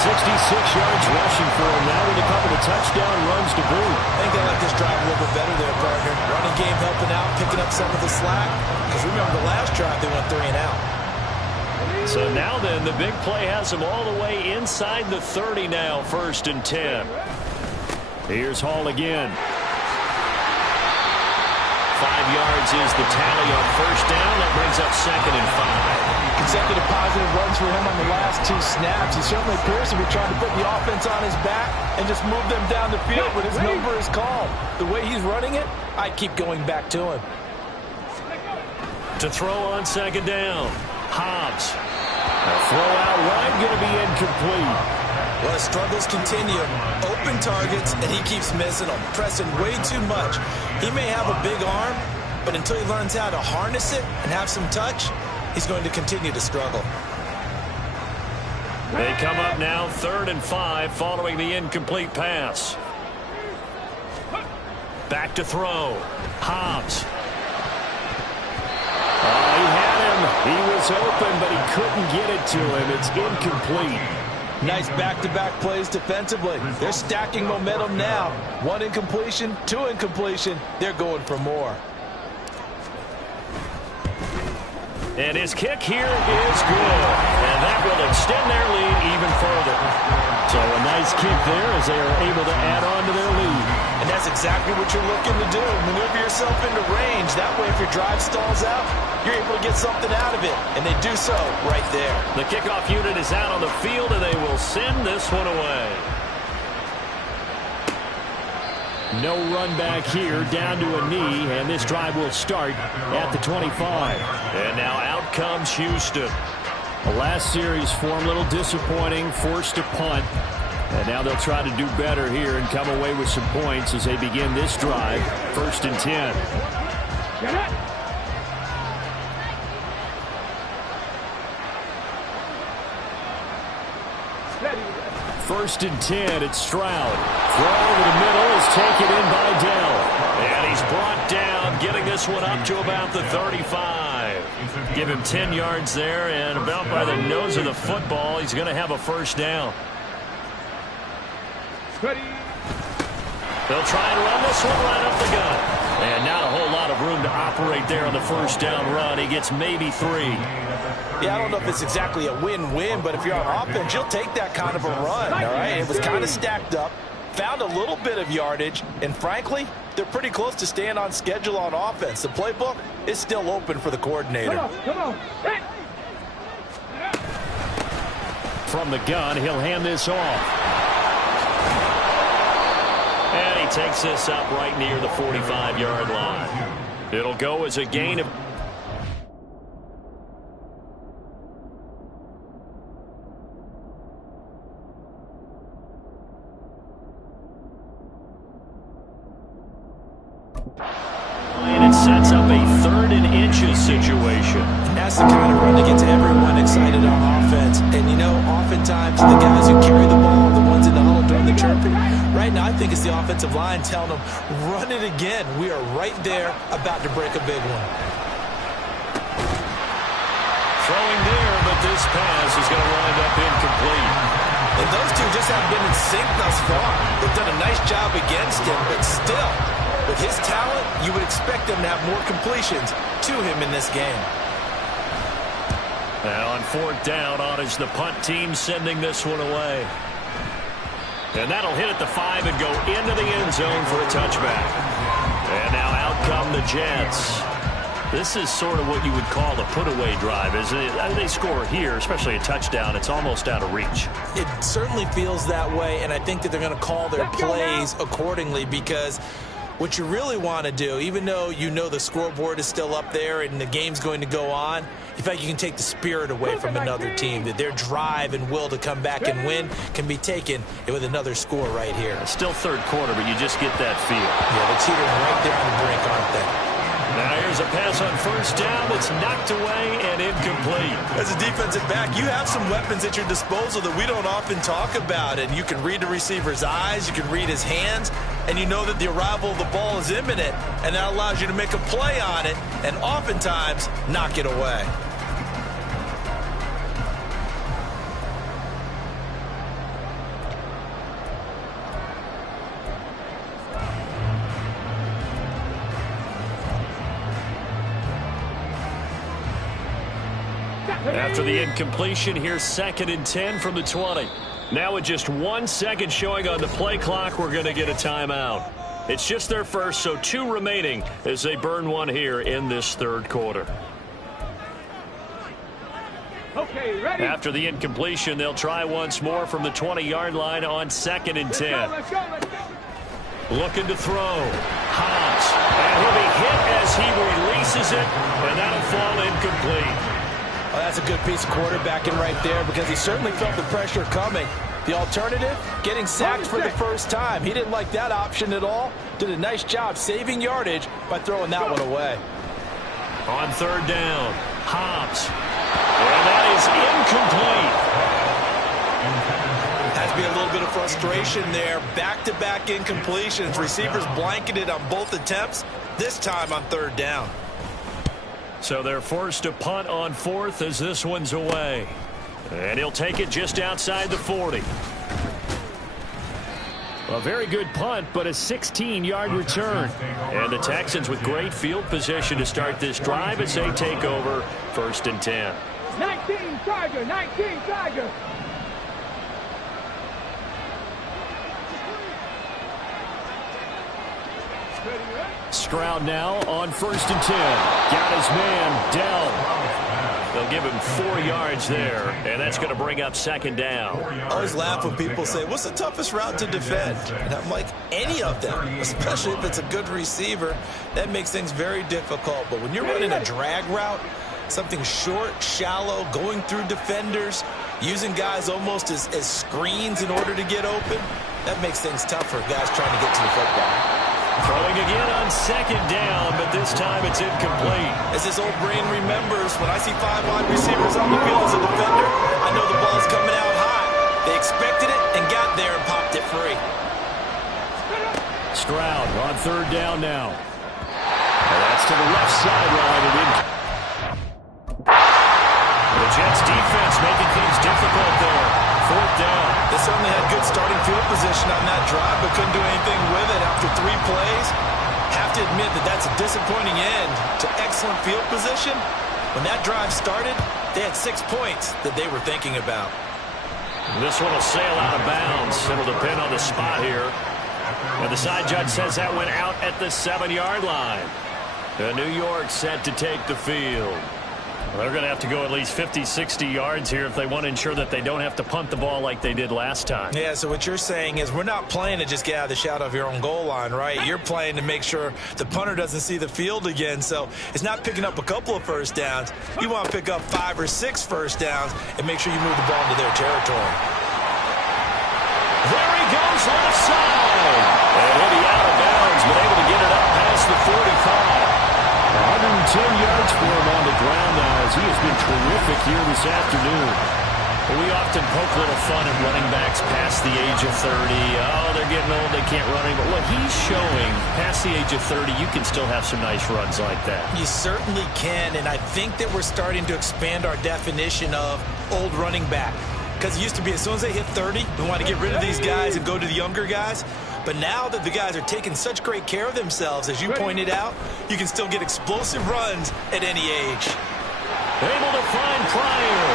66 yards rushing for him now with a couple of touchdown runs to boot. I think they like this drive a little bit better there, partner. Running game helping out, picking up some of the slack. Because remember, the last drive they went 3 and out. So now then, the big play has him all the way inside the 30 now, 1st and 10. Here's Hall again. 5 yards is the tally on first down. That brings up 2nd and 5. Consecutive positive runs for him on the last 2 snaps. He certainly appears to be trying to put the offense on his back and just move them down the field, but his number is called. The way he's running it, I keep going back to him. To throw on 2nd down, Hobbs. A throw out wide, going to be incomplete. Well, his struggles continue. Open targets, and he keeps missing them, pressing way too much. He may have a big arm, but until he learns how to harness it and have some touch, he's going to continue to struggle. They come up now 3rd and 5 following the incomplete pass. Back to throw. Hobbs. He had him. He was open, but he couldn't get it to him. It's incomplete. Nice back-to-back plays defensively. They're stacking momentum now. 1 incompletion, 2 incompletion. They're going for more. And his kick here is good. And that will extend their lead even further. So a nice kick there as they are able to add on to their lead. And that's exactly what you're looking to do. Maneuver yourself into range. That way, if your drive stalls out, you're able to get something out of it. And they do so right there. The kickoff unit is out on the field, and they will send this one away. No run back here, down to a knee, and this drive will start at the 25. And now out comes Houston. The last series for him, a little disappointing, forced to punt. And now they'll try to do better here and come away with some points as they begin this drive, 1st and 10. First and 10, it's Stroud. Throw over the middle is taken in by Dell. And he's brought down, getting this one up to about the 35. Give him 10 yards there, and about by the nose of the football, he's going to have a first down. They'll try and run this one right up the gut. And not a whole lot of room to operate there on the first down run. He gets maybe 3. Yeah, I don't know if it's exactly a win-win, but if you're on offense, you'll take that kind of a run, all right? It was kind of stacked up, found a little bit of yardage, and frankly, they're pretty close to staying on schedule on offense. The playbook is still open for the coordinator. Come on. Hey. From the gun, he'll hand this off. And he takes this up right near the 45-yard line. It'll go as a gain of... And it sets up a 3rd and inches situation. And that's the kind of run that gets everyone excited on offense. And, you know, oftentimes the guys who carry the ball are the ones in the huddle during the chirping. Right now, I think it's the offensive line telling them, run it again. We are right there about to break a big one. Throwing there, but this pass is going to wind up incomplete. And those two just haven't been in sync thus far. They've done a nice job against him, but still, with his talent, you would expect them to have more completions to him in this game. Now on 4th down, on is the punt team sending this one away. And that'll hit at the 5 and go into the end zone for a touchback. And now out come the Jets. This is sort of what you would call a put-away drive, isn't it? They score here, especially a touchdown. It's almost out of reach. It certainly feels that way, and I think that they're going to call their plays accordingly, because what you really want to do, even though you know the scoreboard is still up there and the game's going to go on, in fact, you can take the spirit away from another team, that their drive and will to come back and win can be taken with another score right here. It's still 3rd quarter, but you just get that feel. Yeah, they're teetering right there on the brink, aren't they? Now here's a pass on 1st down that's knocked away and incomplete. As a defensive back, you have some weapons at your disposal that we don't often talk about. And you can read the receiver's eyes, you can read his hands, and you know that the arrival of the ball is imminent, and that allows you to make a play on it and oftentimes knock it away. After the incompletion, here's 2nd and 10 from the 20. Now with just 1 second showing on the play clock, we're going to get a timeout. It's just their first, so 2 remaining as they burn one here in this 3rd quarter. Okay, ready? After the incompletion, they'll try once more from the 20-yard line on 2nd and 10. Let's go. Looking to throw. Hobbs. And he'll be hit as he releases it, and that'll fall incomplete. Well, that's a good piece of quarterbacking right there, because he certainly felt the pressure coming. The alternative, getting sacked for the first time. He didn't like that option at all. Did a nice job saving yardage by throwing that one away. On 3rd down, Hobbs. And that is incomplete. Has to be a little bit of frustration there. Back-to-back incompletions. Receivers blanketed on both attempts, this time on 3rd down. So they're forced to punt on 4th as this one's away. And he'll take it just outside the 40. A very good punt, but a 16-yard return. And the Texans with great field position to start this drive as they take over 1st and 10. 19 Tiger, 19 Tiger. Stroud now on 1st and 10. Got his man, Dell. They'll give him 4 yards there, and that's going to bring up 2nd down. I always laugh when people say, what's the toughest route to defend? And I'm like, any of them, especially if it's a good receiver. That makes things very difficult. But when you're running a drag route, something short, shallow, going through defenders, using guys almost as screens in order to get open, that makes things tough for guys trying to get to the football. Throwing again on 2nd down, but this time it's incomplete. As his old brain remembers, when I see 5 wide receivers on the field as a defender, I know the ball's coming out high. They expected it and got there and popped it free. Stroud on 3rd down now. And that's to the left sideline. The Jets defense making things difficult there. 4th down. They certainly had good starting field position on that drive, but couldn't do anything with it after 3 plays. Have to admit that that's a disappointing end to excellent field position. When that drive started, they had 6 points that they were thinking about. This one will sail out of bounds. It'll depend on the spot here. And the side judge says that went out at the 7-yard line. New York set to take the field. They're going to have to go at least 50, 60 yards here if they want to ensure that they don't have to punt the ball like they did last time. Yeah, so what you're saying is we're not playing to just get out of the shadow of your own goal line, right? You're playing to make sure the punter doesn't see the field again. So it's not picking up a couple of first downs. You want to pick up 5 or 6 first downs and make sure you move the ball into their territory. There he goes left side. And he'll be out of bounds, but able to get it up past the 45. 110 yards for him on the ground now as he has been terrific here this afternoon. We often poke a little fun at running backs past the age of 30. Oh, they're getting old, they can't run anymore. What he's showing past the age of 30, you can still have some nice runs like that. You certainly can, and I think that we're starting to expand our definition of old running back. Because it used to be as soon as they hit 30, we want to get rid of these guys and go to the younger guys. But now that the guys are taking such great care of themselves, as you pointed out, you can still get explosive runs at any age. Able to find Pryor.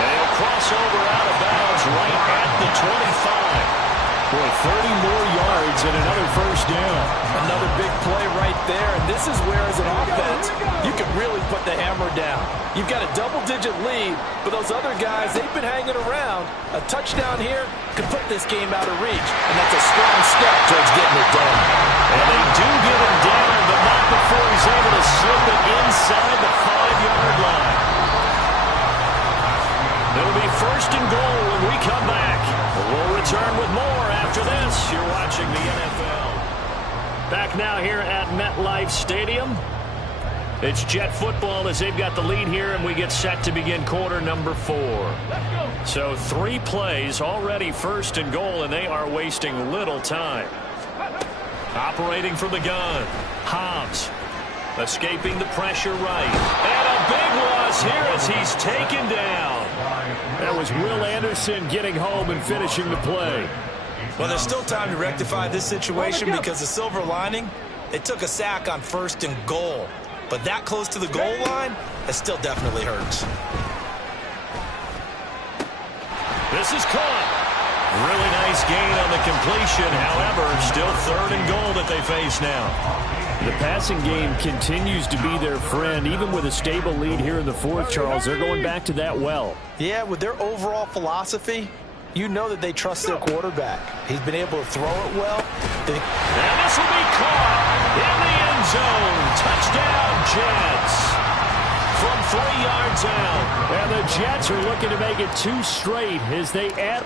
They'll cross over out of bounds right at the 25. Boy, 30 more yards and another first down. Another big play right there, and this is where, as an offense, you can really put the hammer down. You've got a double-digit lead, but those other guys, they've been hanging around. A touchdown here could put this game out of reach, and that's a strong step towards getting it done. And they do get him down, but not before he's able to slip it inside the 5-yard line. It'll be first and goal when we come back. We'll return with more after this. You're watching the NFL. Back now here at MetLife Stadium. It's Jet football as they've got the lead here, and we get set to begin quarter number 4. So 3 plays already first and goal, and they are wasting little time. Operating from the gun. Hobbs escaping the pressure right. And a big loss here as he's taken down. That was Will Anderson getting home and finishing the play. Well, there's still time to rectify this situation because the silver lining, it took a sack on first and goal. But that close to the goal line, it still definitely hurts. This is caught. Really nice gain on the completion. However, still third and goal that they face now. The passing game continues to be their friend. Even with a stable lead here in the 4th, Charles, they're going back to that well. Yeah, with their overall philosophy, you know that they trust their quarterback. He's been able to throw it well. And this will be caught in the end zone. Touchdown, Jets. From 3 yards out. And the Jets are looking to make it 2 straight as they add.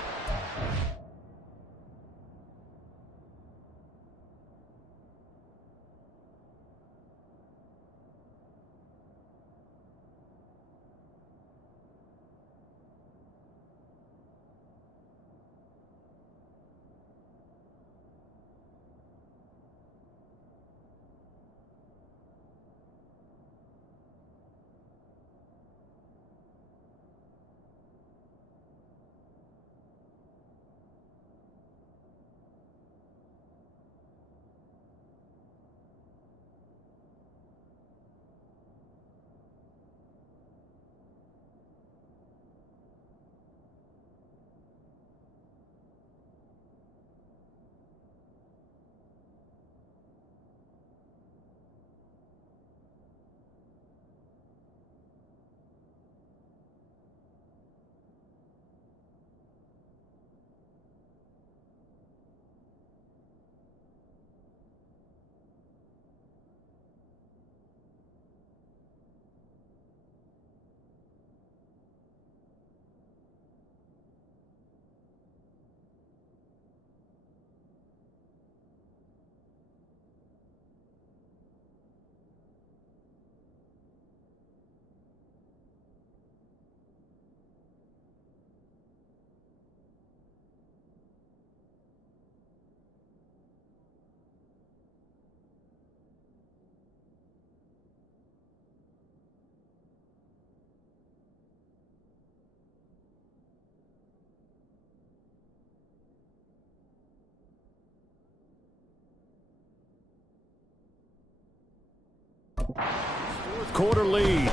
Quarter lead.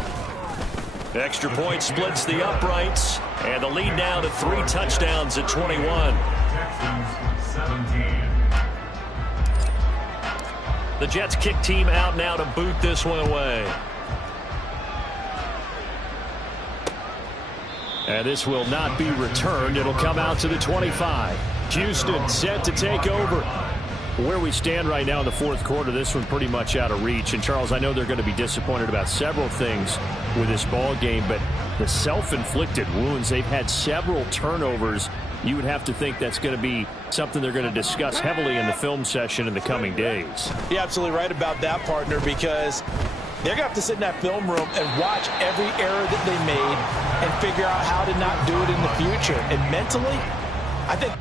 Extra point splits the uprights, and the lead now to 3 touchdowns at 21. Texans 17. The Jets kick team out now to boot this one away. And this will not be returned. It'll come out to the 25. Houston set to take over. Where we stand right now in the fourth quarter, this one pretty much out of reach. And, Charles, I know they're going to be disappointed about several things with this ball game, but the self-inflicted wounds, they've had several turnovers. You would have to think that's going to be something they're going to discuss heavily in the film session in the coming days. You're absolutely right about that, partner, because they're going to have to sit in that film room and watch every error that they made and figure out how to not do it in the future. And mentally, I think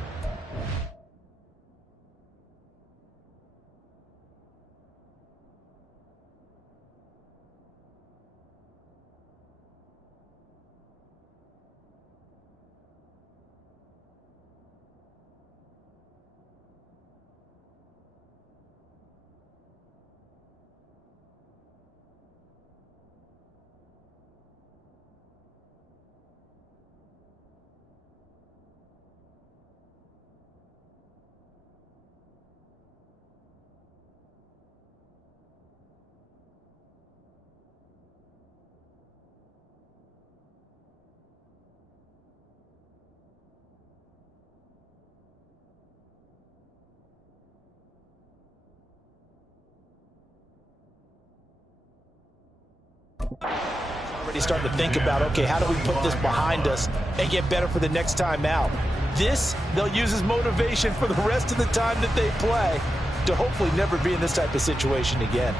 already starting to think about, okay, how do we put this behind us and get better for the next time out? This, they'll use as motivation for the rest of the time that they play to hopefully never be in this type of situation again.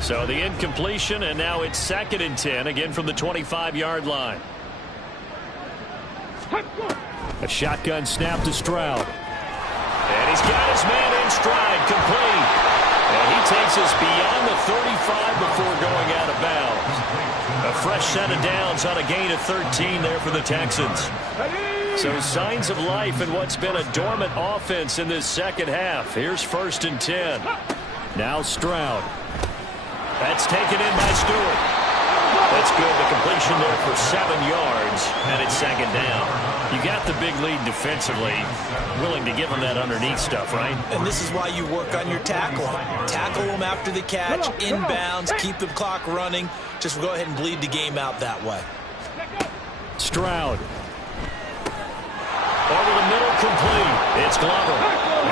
So the incompletion, and now it's 2nd and 10, again from the 25-yard line. A shotgun snap to Stroud. And he's got his man in stride, complete. And he takes us beyond the 35 before going out of bounds. A fresh set of downs on a gain of 13 there for the Texans. So signs of life in what's been a dormant offense in this second half. Here's 1st and 10. Now Stroud. That's taken in by Stewart. That's good. The completion there for 7 yards, and it's 2nd down. You got the big lead defensively, willing to give them that underneath stuff, right? And this is why you work on your tackle. Tackle them after the catch, inbounds, keep the clock running. Just go ahead and bleed the game out that way. Stroud. Over the middle, complete. It's Glover.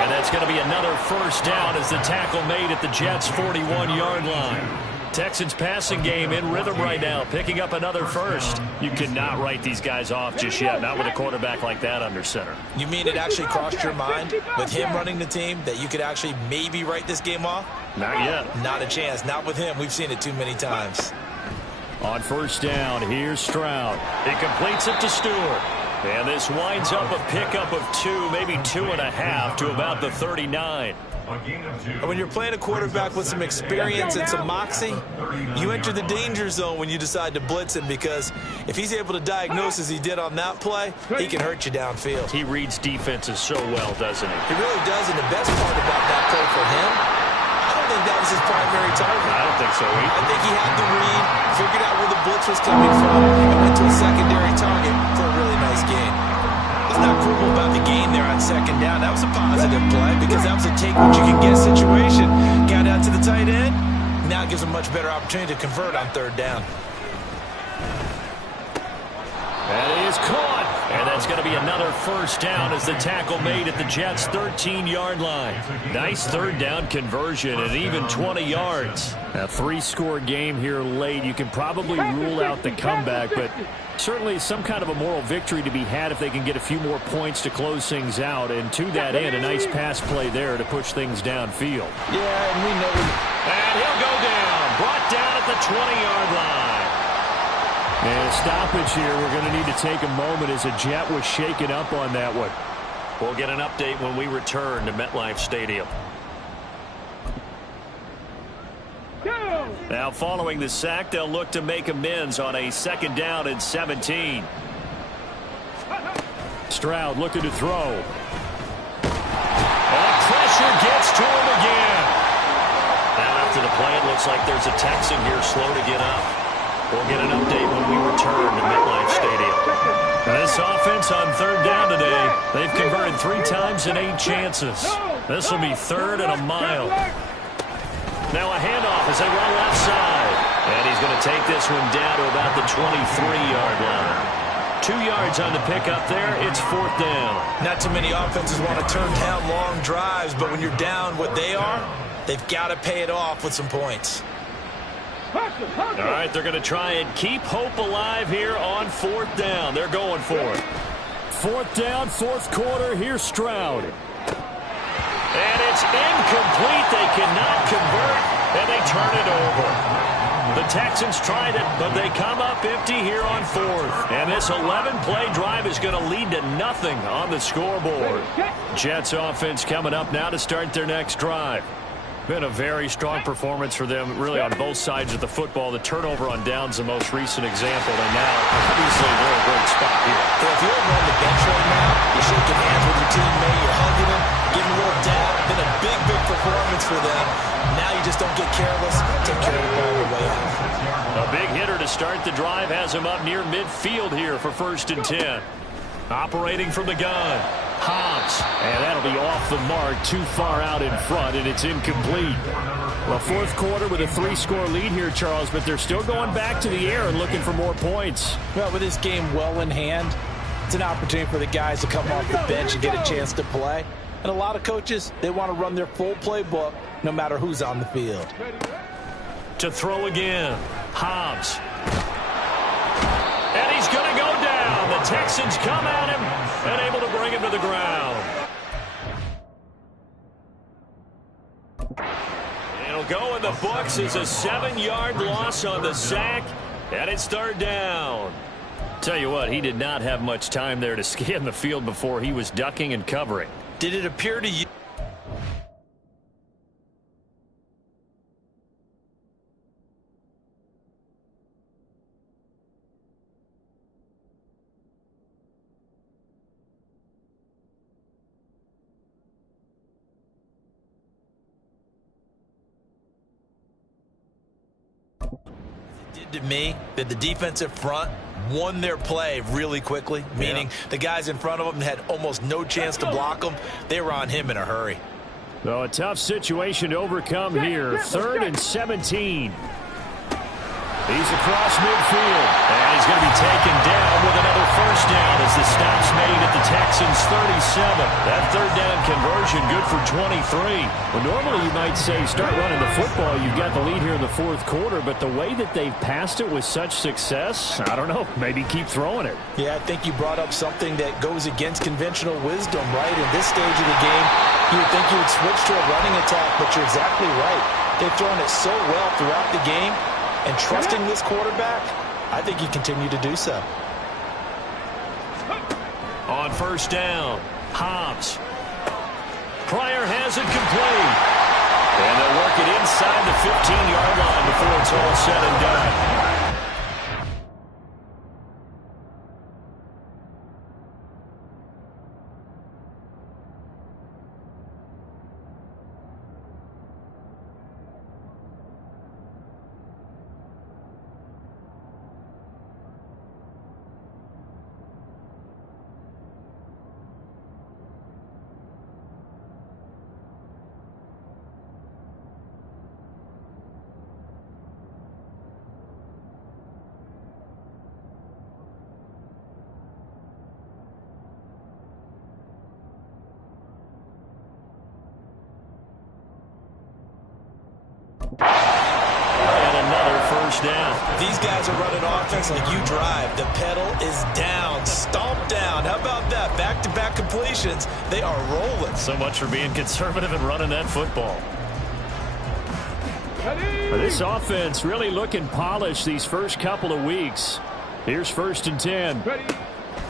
And that's going to be another 1st down as the tackle made at the Jets' 41-yard line. Texans passing game in rhythm right now, picking up another 1st. You cannot write these guys off just yet, not with a quarterback like that under center. You mean it actually crossed your mind with him running the team that you could actually maybe write this game off? Not yet. Not a chance. Not with him. We've seen it too many times. On 1st down, here's Stroud. He completes it to Stewart. And this winds up a pickup of 2, maybe 2.5 to about the 39. When you're playing a quarterback with some experience and some moxie, you enter the danger zone when you decide to blitz him, because if he's able to diagnose as he did on that play, he can hurt you downfield. He reads defenses so well, doesn't he? He really does, and the best part about that play for him, I don't think that was his primary target. I don't think so either. I think he had the read, figured out where the blitz was coming from, and went to a secondary target for a really nice gain. Let's not quibble about the gain there on 2nd down. That was a positive play because that was a take-what-you-can-get situation. Got out to the tight end. Now it gives him a much better opportunity to convert on 3rd down. That is caught. And that's going to be another 1st down as the tackle made at the Jets' 13-yard line. Nice 3rd down conversion and even 20 yards. A 3-score game here late. You can probably rule out the comeback, but certainly some kind of a moral victory to be had if they can get a few more points to close things out. And to that end, a nice pass play there to push things downfield. Yeah, and we know. And he'll go down. Brought down at the 20-yard line. And a stoppage here. We're going to need to take a moment as a Jet was shaken up on that one. We'll get an update when we return to MetLife Stadium. Now following the sack, they'll look to make amends on a 2nd down and 17. Stroud looking to throw. And pressure gets to him again. Now after the play, it looks like there's a Texan here slow to get up. We'll get an update when we return to MetLife Stadium. Now this offense on 3rd down today, they've converted 3 times in 8 chances. This will be 3rd and a mile. Now a handoff as they run left side. And he's going to take this one down to about the 23-yard line. 2 yards on the pickup there. It's 4th down. Not too many offenses want to turn down long drives, but when you're down what they are, they've got to pay it off with some points. All right, they're going to try and keep hope alive here on 4th down. They're going for it. 4th down, 4th quarter. Here's Stroud. And it's incomplete. They cannot convert, and they turn it over. The Texans tried it, but they come up empty here on 4th. And this 11-play drive is going to lead to nothing on the scoreboard. Jets offense coming up now to start their next drive. Been a very strong performance for them, really, on both sides of the football. The turnover on downs, the most recent example, and now, obviously, they're in a great spot here. If you're over on the bench right now, you're shaking hands with your teammate, you're hugging him, giving a little dab. Been a big, big performance for them. Now you just don't get careless. Take care of the ball on the way out. A big hitter to start the drive has him up near midfield here for 1st and 10. Operating from the gun. Hobbs, and that'll be off the mark, too far out in front, and it's incomplete. Well, 4th quarter with a 3-score lead here, Charles, but they're still going back to the air and looking for more points. Well, with this game well in hand, it's an opportunity for the guys to come off the bench and get a chance to play. And a lot of coaches, they want to run their full playbook no matter who's on the field. To throw again, Hobbs. And he's going to go down. The Texans come at him and able to bring him to the ground. It'll go in the books as a 7-yard loss on the sack, and it's 3rd down. Tell you what, he did not have much time there to scan the field before he was ducking and covering. Did it appear to you? To me that the defensive front won their play really quickly, meaning the guys in front of them had almost no chance to block them. They were on him in a hurry. So a tough situation to overcome here. 3rd and 17. He's across midfield, and he's going to be taken down with another 1st down as the stop's made at the Texans' 37. That 3rd down conversion good for 23. Well, normally you might say start running the football. You've got the lead here in the 4th quarter, but the way that they've passed it with such success, I don't know, maybe keep throwing it. Yeah, I think you brought up something that goes against conventional wisdom, right? In this stage of the game, you would think you would switch to a running attack, but you're exactly right. They've thrown it so well throughout the game. And trusting this quarterback, I think you continue to do so. On 1st down, Hobbs. Pryor has it complete. And they'll work it inside the 15-yard line before it's all said and done. And another 1st down. These guys are running offense like you drive. The pedal is down, stomped down. How about that? Back-to-back completions. They are rolling. So much for being conservative and running that football. This offense really looking polished these first couple of weeks. Here's 1st and 10.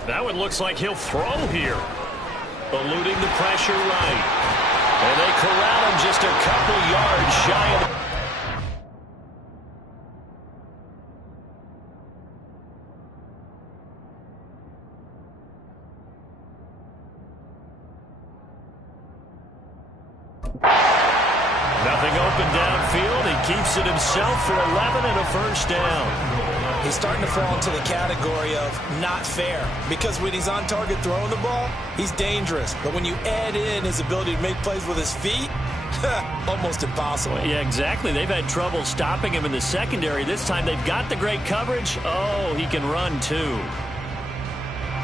That one looks like he'll throw here. Eluding the pressure right. And they corral him just a couple yards shy of the... Nothing open downfield. He keeps it himself for 11 and a 1st down. He's starting to fall into the category of not fair, because when he's on target throwing the ball, he's dangerous. But when you add in his ability to make plays with his feet, almost impossible. Well, yeah, exactly. They've had trouble stopping him in the secondary. This time they've got the great coverage. Oh, he can run too.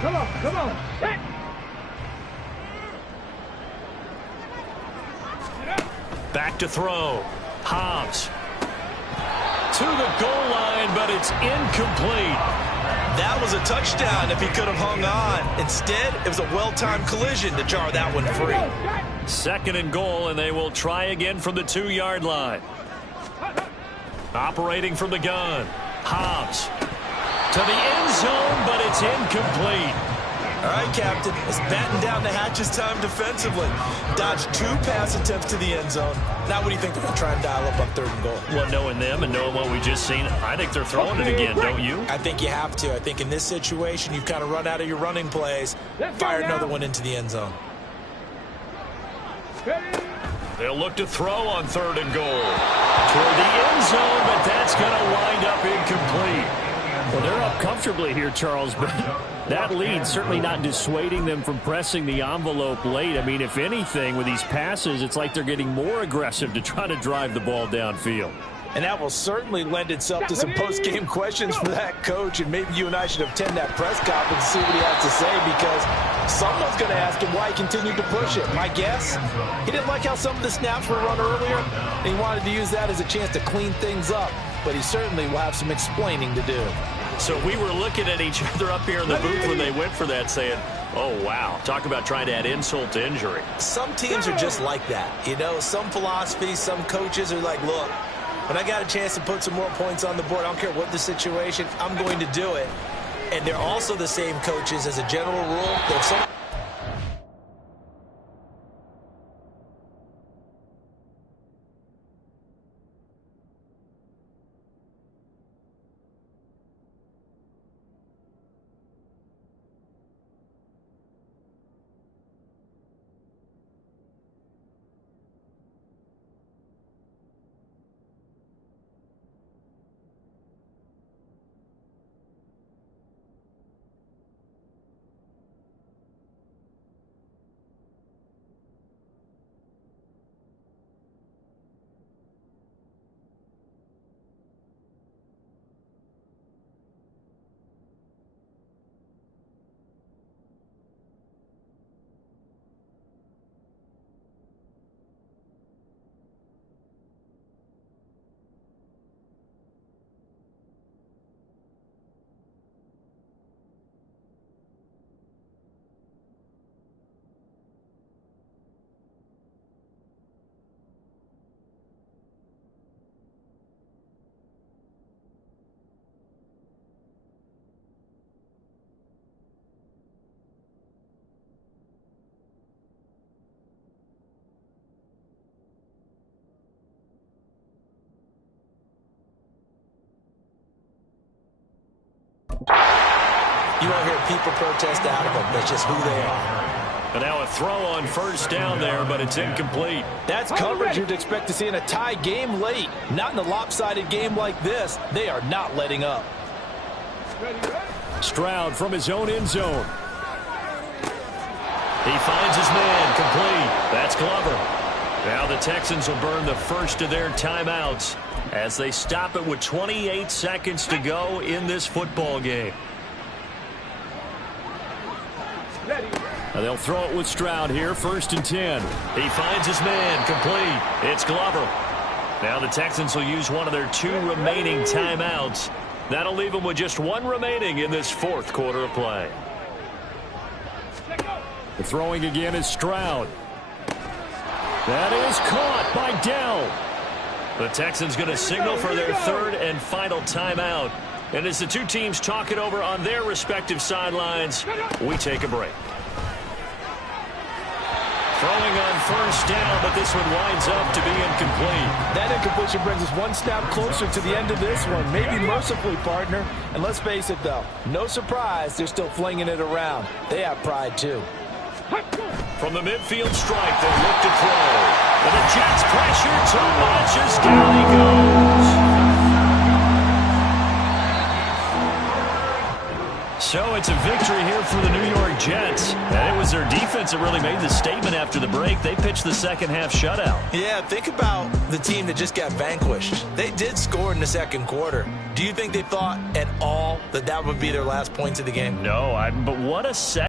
Come on, come on. Hit. Back to throw. Hobbs. To the goal line, but it's incomplete. That was a touchdown if he could have hung on. Instead, it was a well-timed collision to jar that one free. 2nd and goal, and they will try again from the 2-yard line. Operating from the gun. Hobbs. To the end zone, but it's incomplete. All right, Captain. Let's batten down the hatches time defensively. Dodged 2 pass attempts to the end zone. Now what do you think they're going to try and dial up on 3rd and goal? Well, knowing them and knowing what we just seen, I think they're throwing it again, don't you? I think you have to. I think in this situation, you've kind of run out of your running plays. Fire another one into the end zone. They'll look to throw on 3rd and goal. Toward the end zone, but that's going to wind up incomplete. Well, they're up comfortably here, Charles, but that lead certainly not dissuading them from pressing the envelope late. I mean, if anything, with these passes, it's like they're getting more aggressive to try to drive the ball downfield. And that will certainly lend itself to some post-game questions for that coach, and maybe you and I should attend that press conference and see what he has to say, because someone's going to ask him why he continued to push it. My guess, he didn't like how some of the snaps were run earlier, and he wanted to use that as a chance to clean things up, but he certainly will have some explaining to do. So we were looking at each other up here in the booth when they went for that, saying, oh, wow, talk about trying to add insult to injury. Some teams are just like that. You know, some philosophies, some coaches are like, look, when I got a chance to put some more points on the board, I don't care what the situation, I'm going to do it. And they're also the same coaches as a general rule. They're some you won't hear people protest out of them. That's just who they are. And now a throw on 1st down there, but it's incomplete. That's coverage you'd expect to see in a tie game late. Not in a lopsided game like this. They are not letting up. Stroud from his own end zone. He finds his man complete. That's Glover. Now the Texans will burn the first of their timeouts as they stop it with 28 seconds to go in this football game. Now they'll throw it with Stroud here, 1st and 10. He finds his man complete. It's Glover. Now the Texans will use one of their 2 remaining timeouts. That'll leave them with just 1 remaining in this 4th quarter of play. The throwing again is Stroud. That is caught by Dell. The Texans going to signal for their 3rd and final timeout. And as the 2 teams talk it over on their respective sidelines, we take a break. Throwing on 1st down, but this one winds up to be incomplete. That incompletion brings us 1 step closer to the end of this one. Maybe mercifully, partner. And let's face it, though, no surprise they're still flinging it around. They have pride, too. From the midfield stripe, they look to throw. And the Jets pressure too much as down he goes. So it's a victory here for the New York Jets. And it was their defense that really made the statement after the break. They pitched the second half shutout. Yeah, think about the team that just got vanquished. They did score in the second quarter. Do you think they thought at all that that would be their last points of the game? No, but what a second.